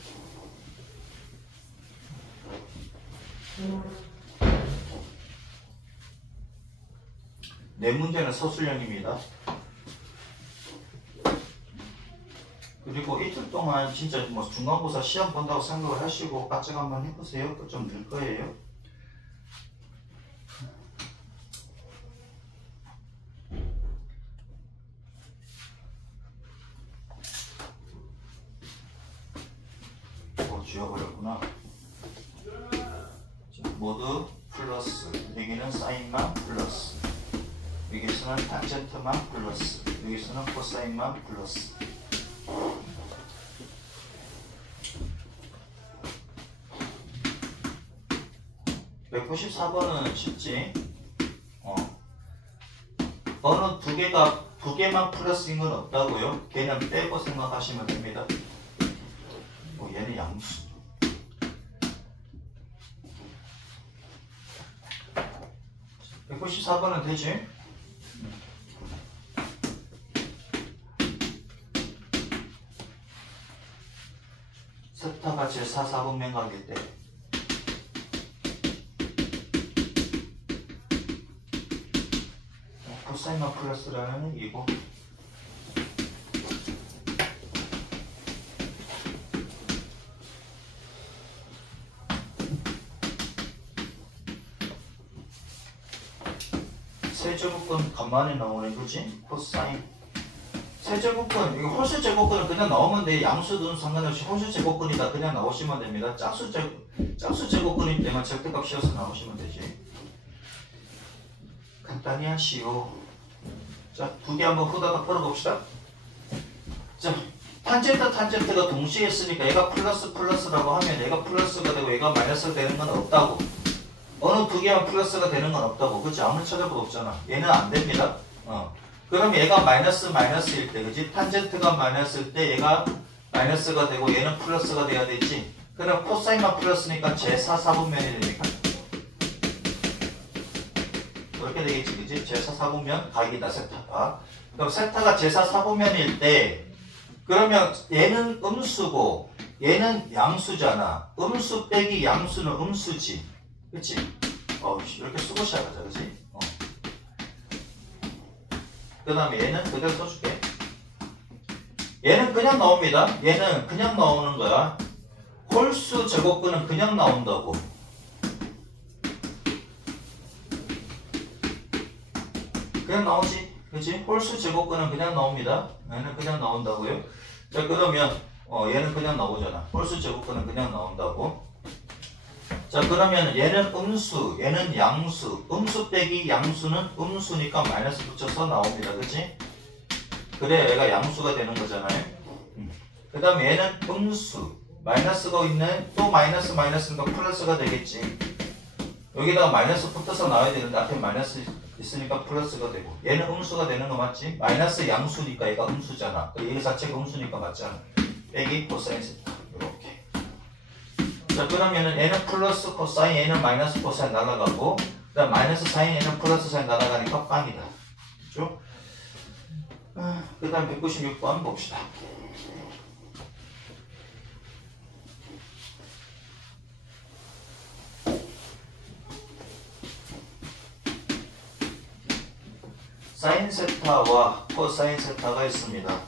네 문제는 서술형입니다. 그리고 이틀 동안 진짜 뭐 중간고사 시험 본다고 생각을 하시고 까짝 한번 해보세요. 또 좀 늘 거예요. 지워버렸구나. 모두 플러스. 여기는 사인만 플러스. 여기서는 탄젠트만 플러스. 여기서는 코사인만 플러스. (194번은) 쉽지. 어느 두 개만 플러스인 건 없다고요. 걔는 빼고 생각하시면 됩니다. 얘는 양수. (194번은) 되지? 세타가 제4사분면 각일 때 코사인만 플러스라는 얘기고, 세제곱근 간만에 나오네. 그치? 코사인 세제곱근, 이거 홀수 제곱근은 그냥 나오면 돼. 양수든 상관없이 홀수 제곱근이다 그냥 나오시면 됩니다. 짝수 제곱근일 때만 절대값 씌워서 나오시면 되지. 간단히 하시오. 자, 두 개 한번 후다닥 풀어봅시다. 자, 탄젠트가 동시에 있으니까 얘가 플러스라고 하면 얘가 플러스가 되고 얘가 마이너스가 되는 건 없다고. 어느 두 개만 플러스가 되는 건 없다고. 그치? 아무리 찾아봐도 없잖아. 얘는 안 됩니다. 그럼 얘가 마이너스일 때, 그치? 탄젠트가 마이너스일 때 얘가 마이너스가 되고 얘는 플러스가 돼야 되지. 그럼 코사인만 플러스니까 제4사분면이 되니까 그렇게 되겠지. 그치? 제4사분면 각이다, 세타가. 그럼 세타가 제4사분면일 때, 그러면 얘는 음수고 얘는 양수잖아. 음수 빼기 양수는 음수지. 그치? 이렇게 쓰고 시작하자. 그치? 그 다음에 얘는 그대로 써줄게. 얘는 그냥 나옵니다. 얘는 그냥 나오는 거야. 홀수 제곱근은 그냥 나온다고. 그냥 나오지. 그치? 홀수 제곱근은 그냥 나옵니다. 얘는 그냥 나온다고요. 자, 그러면 얘는 그냥 나오잖아. 홀수 제곱근은 그냥 나온다고. 자, 그러면 얘는 음수, 얘는 양수. 음수 빼기 양수는 음수니까 마이너스 붙여서 나옵니다. 그치? 그래, 얘가 양수가 되는 거잖아요. 그 다음에 얘는 음수. 마이너스가 있는, 또 마이너스니까 플러스가 되겠지. 여기다가 마이너스 붙어서 나와야 되는데 앞에 마이너스 있으니까 플러스가 되고. 얘는 음수가 되는 거 맞지? 마이너스 양수니까 얘가 음수잖아. 얘 자체가 음수니까 맞잖아. 빼기 코사인 세타. 이렇게. 자, 그러면은 얘는 플러스 코사인, 얘는 마이너스 코사인 날아가고, 그 다음 마이너스 사인, 얘는 플러스 사인 날아가니까 빵이다. 그죠? 그 다음 196번 봅시다. 사인 세타와 코사인 세타가 있습니다.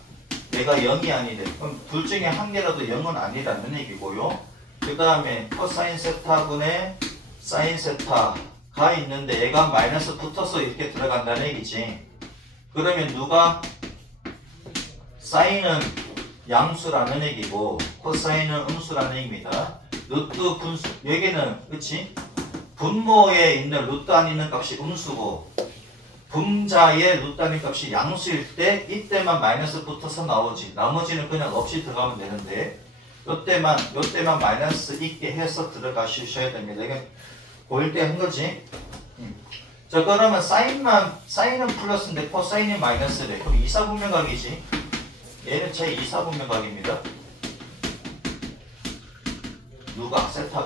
얘가 0이 아니래. 그럼 둘 중에 한 개라도 0은 아니라는 얘기고요. 그 다음에 코사인 세타분의 사인 세타가 있는데 얘가 마이너스 붙어서 이렇게 들어간다는 얘기지. 그러면 누가 사인은 양수라는 얘기고 코사인은 음수라는 얘기입니다. 루트 분수, 여기는 그치? 분모에 있는 루트 안에 있는 값이 음수고 분자의 루트 안에 있는 값이 양수일 때 이때만 마이너스 붙어서 나오지. 나머지는 그냥 없이 들어가면 되는데 요때만 마이너스 있게 해서 들어가셔야 됩니다. 이게 고1 때 한 거지. 자, 그러면 사인은 플러스인데 코사인이 마이너스래. 그럼 이사분면각이지. 얘는 제 이사분면각입니다. 누가? 세타가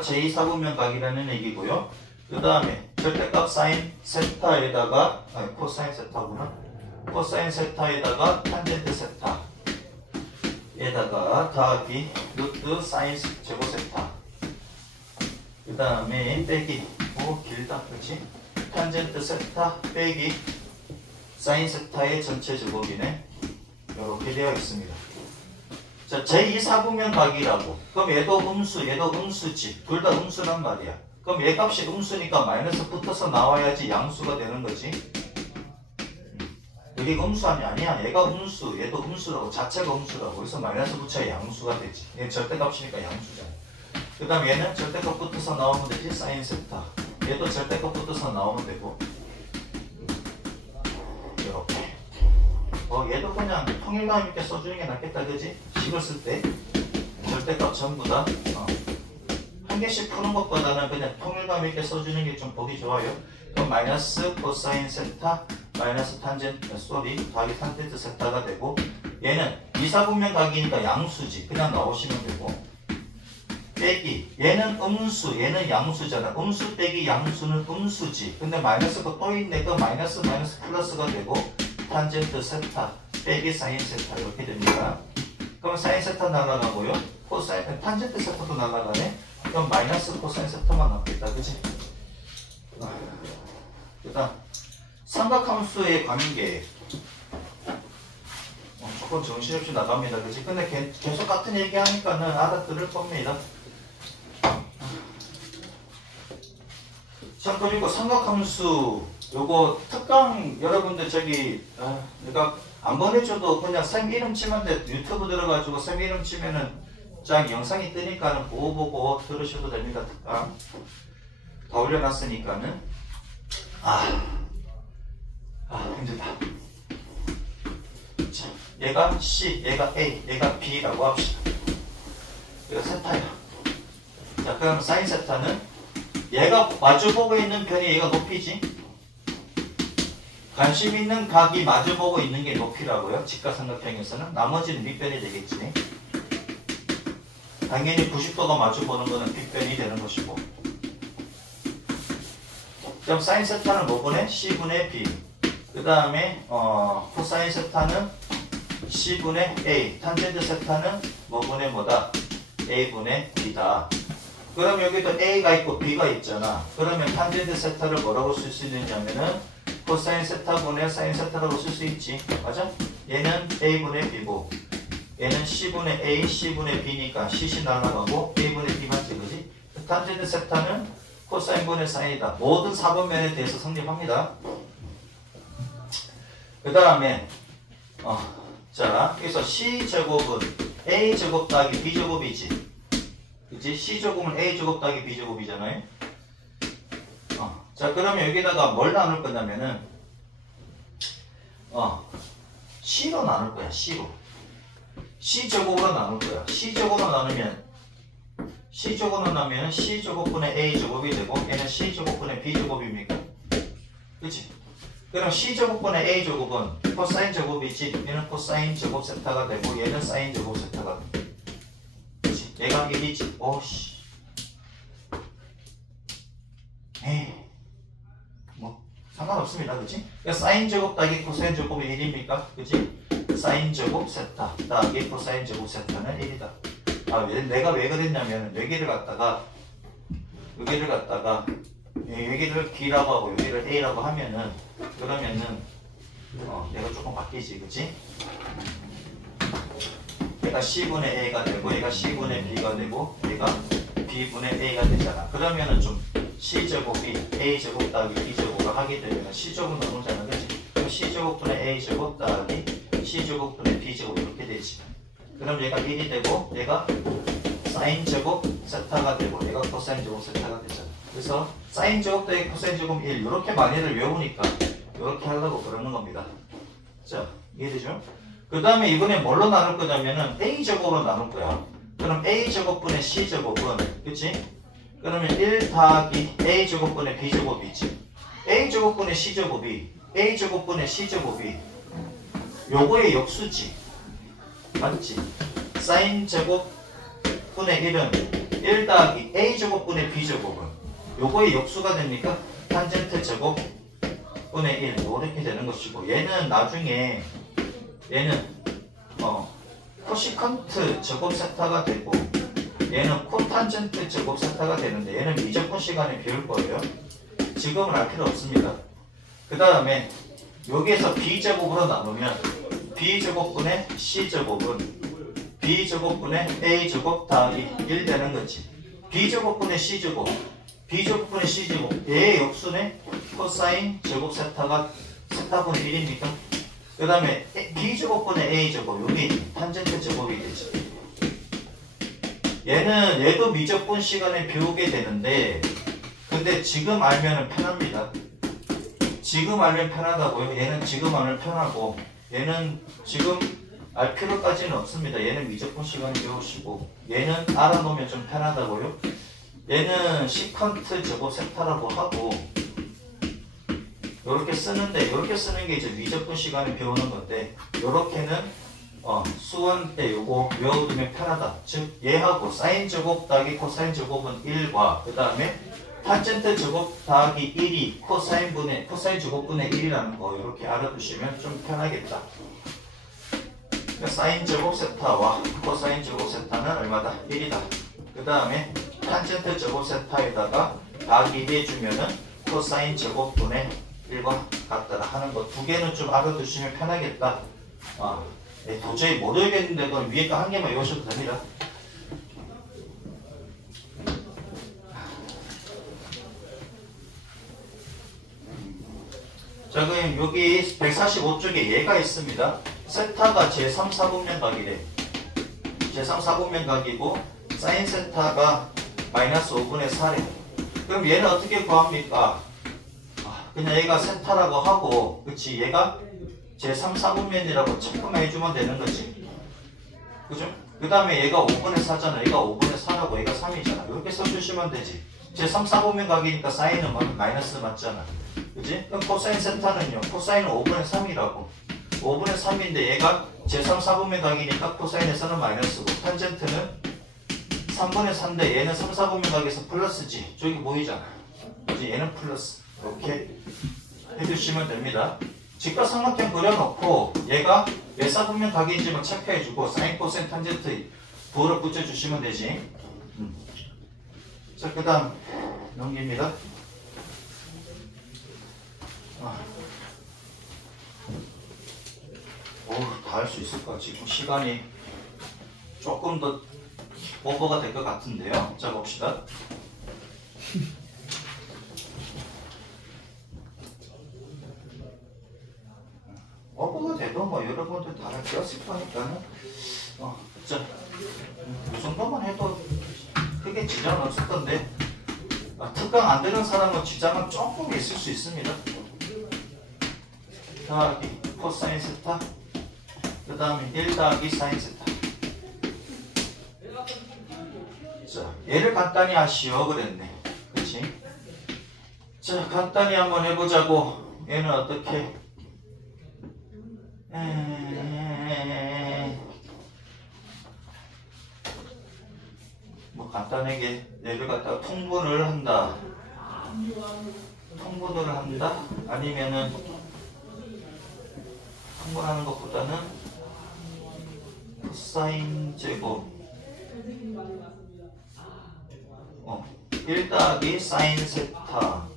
제2사분면각이라는 얘기고요. 그 다음에 절대값 사인 세타에다가 코사인 세타구나. 코사인 세타에다가 탄젠트 세타에다가 더하기 루트 사인 제곱 세타. 그 다음에 빼기 길다 그렇지? 탄젠트 세타 빼기 사인 세타의 전체 제곱이네. 이렇게 되어 있습니다. 자, 제2사분면각이라고. 그럼 얘도 음수, 얘도 음수지. 둘 다 음수란 말이야. 그럼 얘 값이 음수니까 마이너스 붙어서 나와야지 양수가 되는 거지. 여기가 음수 아니야. 얘가 음수, 얘도 음수라고. 자체가 음수라고. 그래서 마이너스 붙여야 양수가 되지. 얘 절대값이니까 양수잖아. 그 다음 얘는 절대값 붙어서 나오면 되지. 사인 세타. 얘도 절대값 붙어서 나오면 되고. 이렇게. 얘도 그냥 통일감 있게 써주는 게 낫겠다, 그지? 식을 쓸 때 절대값 전부 다 한 개씩 푸는 것보다는 그냥 통일감 있게 써주는 게 좀 보기 좋아요. 그럼 마이너스 코사인 세타 마이너스 탄젠트 더하기 탄젠트 세타가 되고 얘는 이사분면각이니까 양수지. 그냥 나오시면 되고 빼기 얘는 음수 얘는 양수잖아. 음수 빼기 양수는 음수지. 근데 마이너스가 또 있네. 그 마이너스 플러스가 되고 탄젠트 세타 빼기 사인 세타 이렇게 됩니다. 그럼 사인 세타 날아가고요. 코사인 탄젠트 세타도 날아가네. 그럼 마이너스 코사인 세타만 남겠다. 그치? 그 다음 삼각함수의 관계 조금 정신없이 나갑니다. 그치? 근데 계속 같은 얘기 하니까는 알아들을 겁니다. 자, 그리고 삼각함수 요거 특강 여러분들 내가 안 보내줘도 그냥 쌤 이름 치면 돼. 유튜브 들어가지고 쌤 이름 치면은 쫙 영상이 뜨니까는 보고 들으셔도 됩니다. 특강 다 올려놨으니까는 힘들다. 자, 얘가 C, 얘가 A, 얘가 B라고 합시다. 얘가 세타야. 자, 그럼 사인 세타는 얘가 마주보고 있는 편이 얘가 높이지. 관심 있는 각이 마주보고 있는 게 높이라고요. 직각삼각형에서는. 나머지는 밑변이 되겠지. 당연히 90도가 마주보는 거는 빗변이 되는 것이고. 그럼 사인 세타는 뭐분의? C분의 B. 그 다음에 코사인 세타는 C분의 A. 탄젠트 세타는 뭐분의 뭐다? A분의 B다. 그럼 여기도 A가 있고 B가 있잖아. 그러면 탄젠트 세타를 뭐라고 쓸 수 있느냐면은 코사인 세타분의 사인 세타라고 쓸 수 있지. 맞아? 얘는 A분의 B고 얘는 C분의 A, C분의 B니까 CC 날아가고 A분의 B만 찍으지. 탄젠트 세타는 코사인분의 사인이다. 모든 사분면에 대해서 성립합니다. 그 다음에 자, 여기서 C제곱은 A제곱 더하기 B제곱이지. 그치? C제곱은 A제곱 더하기 B제곱이잖아요. 자, 그러면 여기다가 뭘 나눌 거냐면은 C로 나눌 거야. C로. C제곱으로 나눌 거야. C제곱으로 나누면 C제곱분의 A제곱이 되고 얘는 C제곱분의 B제곱입니까? 그치? 그럼 C제곱분의 A제곱은 코사인 제곱이지. 얘는 코사인 제곱 세타가 되고 얘는 사인 제곱 세타가 돼. 그치? 얘가 1이지. 오씨. 에이. 뭐 상관없습니다. 그치? 그러니까 사인 제곱 더하기 코사인 제곱이 1입니까? 그치? 사인 제곱 세타 더하기 코사인 제곱 세타는 1이다. 내가 왜 그랬냐면 여기를 갖다가 여기를 B라고 하고 여기를 A라고 하면은 그러면은 얘가 조금 바뀌지, 그치? 얘가 C분의 A가 되고 얘가 C분의 B가 되고 얘가 B분의 A가 되잖아. 그러면은 좀 C제곱이 A제곱 더하기 B제곱을 하게 되면 C제곱 나누잖아, 그치? 그럼 C제곱분의 A제곱 더하기 C제곱분의 B제곱 이렇게 되지. 그럼 얘가 1이 되고 얘가 사인제곱 세타가 되고 얘가 코사인제곱 세타가 되잖아. 그래서 사인제곱 더하기 코사인제곱 1 이렇게 많이들 외우니까 이렇게 하려고 그러는 겁니다. 자, 이해되죠? 그 다음에 이번에 뭘로 나눌 거냐면은 A제곱으로 나눌 거야. 그럼 A제곱분의 C제곱은, 그치? 그러면 1 더하기 A제곱분의 B제곱이 있지. A제곱분의 C제곱이 요거의 역수지. 맞지? 사인제곱분의 1은 1 더하기 A제곱분의 B제곱은 요거의 역수가 됩니까? 탄젠트 제곱분의 1 이렇게 되는 것이고, 얘는 나중에 얘는 코시컨트 제곱 세타가 되고 얘는 코탄젠트 제곱 세타가 되는데 얘는 미적분 시간에 배울 거예요. 지금은 알 필요 없습니다. 그 다음에 여기에서 B제곱으로 나누면 B제곱분의 C제곱은 B제곱분의 A제곱 더하기 1 되는 거지. B제곱분의 C제곱 얘의 역수는 코사인 제곱 세타분의 1입니까? 그 다음에 B제곱분의 A제곱 여기 탄젠트 제곱이 되지. 얘도 미적분 시간에 배우게 되는데 근데 지금 알면 편합니다. 지금 알면 편하다고요? 얘는 지금 알면 편하고 얘는 지금 알 필요까지는 없습니다. 얘는 미적분 시간에 배우시고 얘는 알아놓으면 좀 편하다고요? 얘는 시컨트 제곱 세타라고 하고 요렇게 쓰는데 요렇게 쓰는 게 이제 미적분 시간에 배우는 건데 요렇게는 수원 때 요거 외워두면 편하다. 즉 얘하고 사인 제곱 더하기 코사인 제곱은 1과 그 다음에 탄젠트 제곱 더하기 1이 코사인 제곱분의 1이라는 거 이렇게 알아두시면 좀 편하겠다. 그러니까 사인 제곱 세타와 코사인 제곱 세타는 얼마다? 1이다. 그 다음에 탄젠트 제곱 세타에다가 더하기 해주면은 코사인 제곱분의 1과 같더라 하는 거 두 개는 좀 알아두시면 편하겠다. 도저히 모르겠는데 그럼 위에 거 한 개만 외우셔도 됩니다. 자, 그럼 여기 145쪽에 얘가 있습니다. 세타가 제3, 4분면 각이래. 제3, 4분면 각이고 사인 세타가 마이너스 5분의 4래. 그럼 얘는 어떻게 구합니까? 그냥 얘가 세타라고 하고, 그치? 얘가 제3, 4분면이라고 체크만 해주면 되는 거지. 그죠? 그 다음에 얘가 5분의 4잖아. 얘가 5분의 4라고 얘가 3이잖아. 이렇게 써주시면 되지. 제3, 4분면 각이니까 사인은 마이너스 맞잖아. 그치? 그럼 코사인 세타는요. 코사인은 5분의 3이라고. 5분의 3인데 얘가 제3, 4분면 각이니까 코사인에서는 마이너스고 탄젠트는 3분의 4인데 얘는 3, 4분면 각에서 플러스지. 저기 보이잖아. 그치? 얘는 플러스. 이렇게 해주시면 됩니다. 직각삼각형 그려놓고 얘가 몇 사분면 각인지만 체크해주고 사인, 코사인, 탄젠트 부호를 붙여주시면 되지. 자, 그 다음 넘깁니다. 다 할 수 있을까? 지금 시간이 조금 더 오버가 될 것 같은데요. 자, 봅시다. 오버가 돼도 뭐 여러분들 다 배웠을 거니까는 자, 이 정도만 해도 크게 지장은 없을 건데 특강 안 되는 사람은 지장은 조금 있을 수 있습니다. 더하기 코사인 세타 그 다음에 1 더하기 사인 세타. 자, 얘를 간단히 하시오 그랬네. 그치? 자, 간단히 한번 해보자고. 얘는 어떻게 뭐 간단하게 얘를 갖다가 통분을 한다. 아니면은 통분하는 것보다는 코사인 제곱 1 더하기 사인 세타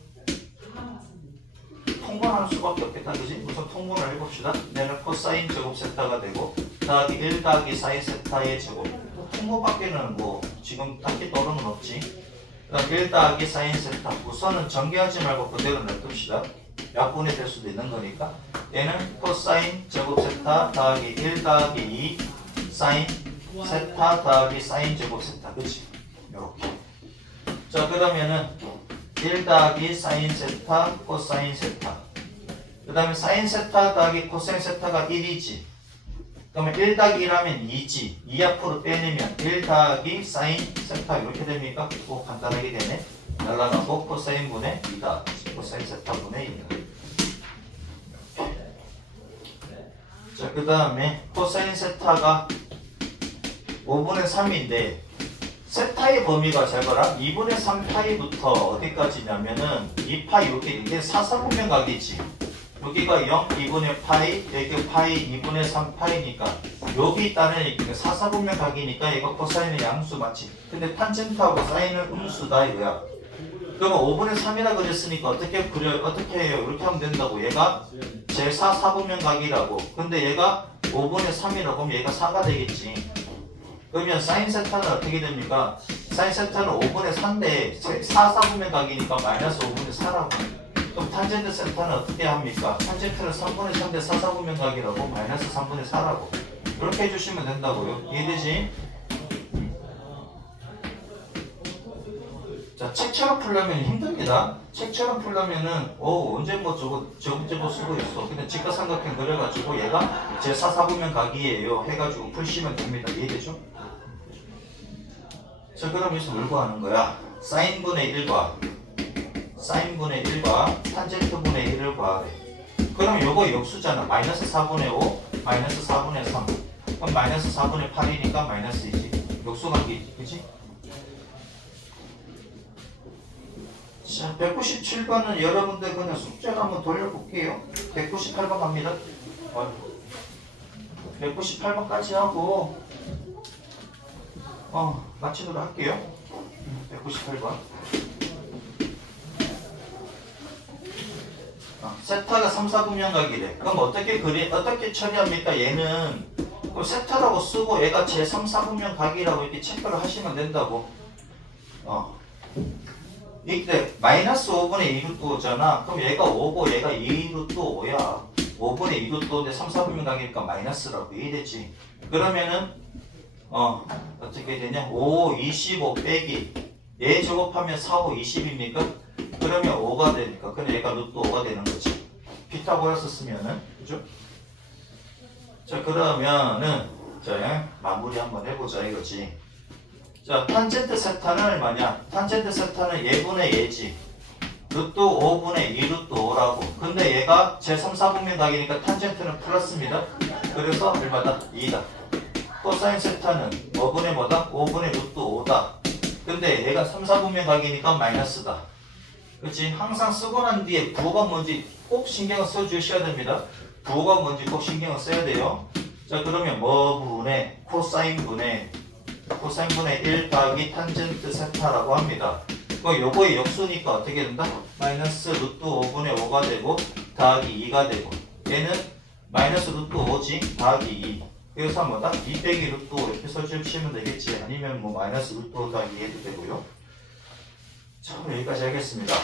통분할 수밖에 없겠다. 그지? 우선 통분을 해봅시다. 얘는 코사인 제곱 세타가 되고 더하기 1 더하기 사인 세타의 제곱. 통분밖에는 뭐 지금 딱히 떠오르는 건 없지. 그다음 1 더하기 사인 세타. 우선은 전개하지 말고 그대로 냅둡시다. 약분이 될 수도 있는 거니까. 얘는 코사인 제곱 세타 더하기 1 더하기 2 사인 세타 더하기 사인 제곱 세타. 그치? 요렇게. 자, 그러면은 1 더하기 사인 세타 코사인 세타. 그 다음에 사인 세타 더하기 코사인 세타가 1이지. 그러면 1 더하기 1하면 2지. 2 앞으로 빼내면 1 더하기 사인 세타 이렇게 됩니까? 꼭 간단하게 되네. 날라가고 코사인 분의 2다. 코사인 세타 분의 2다. 자, 그 다음에 코사인 세타가 5분의 3인데 세타의 범위가 잘 봐라. 2분의 3파이부터 어디까지냐면은 2파이 이게 사사분면각이지. 여기가 0, 2분의 파이, 여기 파이 2분의 3파이니까 여기 있다는 사사분면각이니까 이거 코사인의 양수 맞지. 근데 탄젠트하고 사인은 음수다 이거야. 그러면 5분의 3이라 그랬으니까 어떻게 해요? 이렇게 하면 된다고. 얘가 제4사분면각이라고. 근데 얘가 5분의 3이라고 하면 얘가 4가 되겠지. 그러면 사인 세타는 어떻게 됩니까? 사인 세타는 5분의 4인데 4사분면각이니까 마이너스 5분의 4라고. 그럼 탄젠트 세타는 어떻게 합니까? 탄젠트는 3분의 3대 4사분면각이라고 마이너스 3분의 4라고. 이렇게 해주시면 된다고요. 이해되지? 자, 책처럼 풀려면 힘듭니다. 책처럼 풀려면은 언제 뭐 저거 쓰고 있어. 근데 직각삼각형 그려가지고 얘가 제4사분면각이에요 해가지고 푸시면 됩니다. 이해되죠? 자, 그럼 여기서 뭘 구하는 거야? 사인분의 1과 탄젠트분의 1을 구하래. 그럼 요거 역수잖아. 마이너스 4분의 5, 마이너스 4분의 3. 그럼 마이너스 4분의 8이니까 마이너스 2지. 역수관계이지. 그치? 자, 197번은 여러분들 그냥 숙제를 한번 돌려볼게요. 198번 갑니다. 198번까지 하고 마치도록 할게요. 198번. 세타가 3, 4분면각이래. 그럼 어떻게 처리합니까? 얘는 그럼 세타라고 쓰고 얘가 제 3, 4분면각이라고 이렇게 체크를 하시면 된다고. 이때 마이너스 5분의 2루트 5잖아. 그럼 얘가 5고 얘가 2루트 5야. 5분의 2루트 5인데 3, 4분면각이니까 마이너스라고. 이해됐지? 그러면은 어떻게 되냐? 5, 25 빼기 얘 제곱하면 4, 5, 20입니까? 그러면 5가 되니까. 근데 얘가 루트 5가 되는 거지. 피타고라스 쓰면은. 그죠? 자, 그러면은 자, 마무리 한번 해보자 이거지. 자, 탄젠트 세타는 얼마냐? 탄젠트 세타는 얘분의 얘지. 루트 5분의 2 루트 5라고. 근데 얘가 제3, 4분면각이니까 탄젠트는 플러스입니다. 그래서 얼마다? 2다. 코사인 세타는 5분의 뭐다? 5분의 루트 5다. 근데 얘가 3, 4분면각이니까 마이너스다. 그치? 항상 쓰고 난 뒤에 부호가 뭔지 꼭 신경을 써주셔야 됩니다. 부호가 뭔지 꼭 신경을 써야 돼요. 자, 그러면 뭐분의 코사인분의 1 더하기 탄젠트 세타라고 합니다. 요거의 역수니까 어떻게 된다? 마이너스 루트 5분의 5가 되고 더하기 2가 되고 얘는 마이너스 루트 5지 더하기 2. 그래서 뭐다? 2 빼기 루트 5 이렇게 써주시면 되겠지. 아니면 뭐 마이너스 루트 5 더하기 2 해도 되고요. 자, 그럼 여기까지 하겠습니다.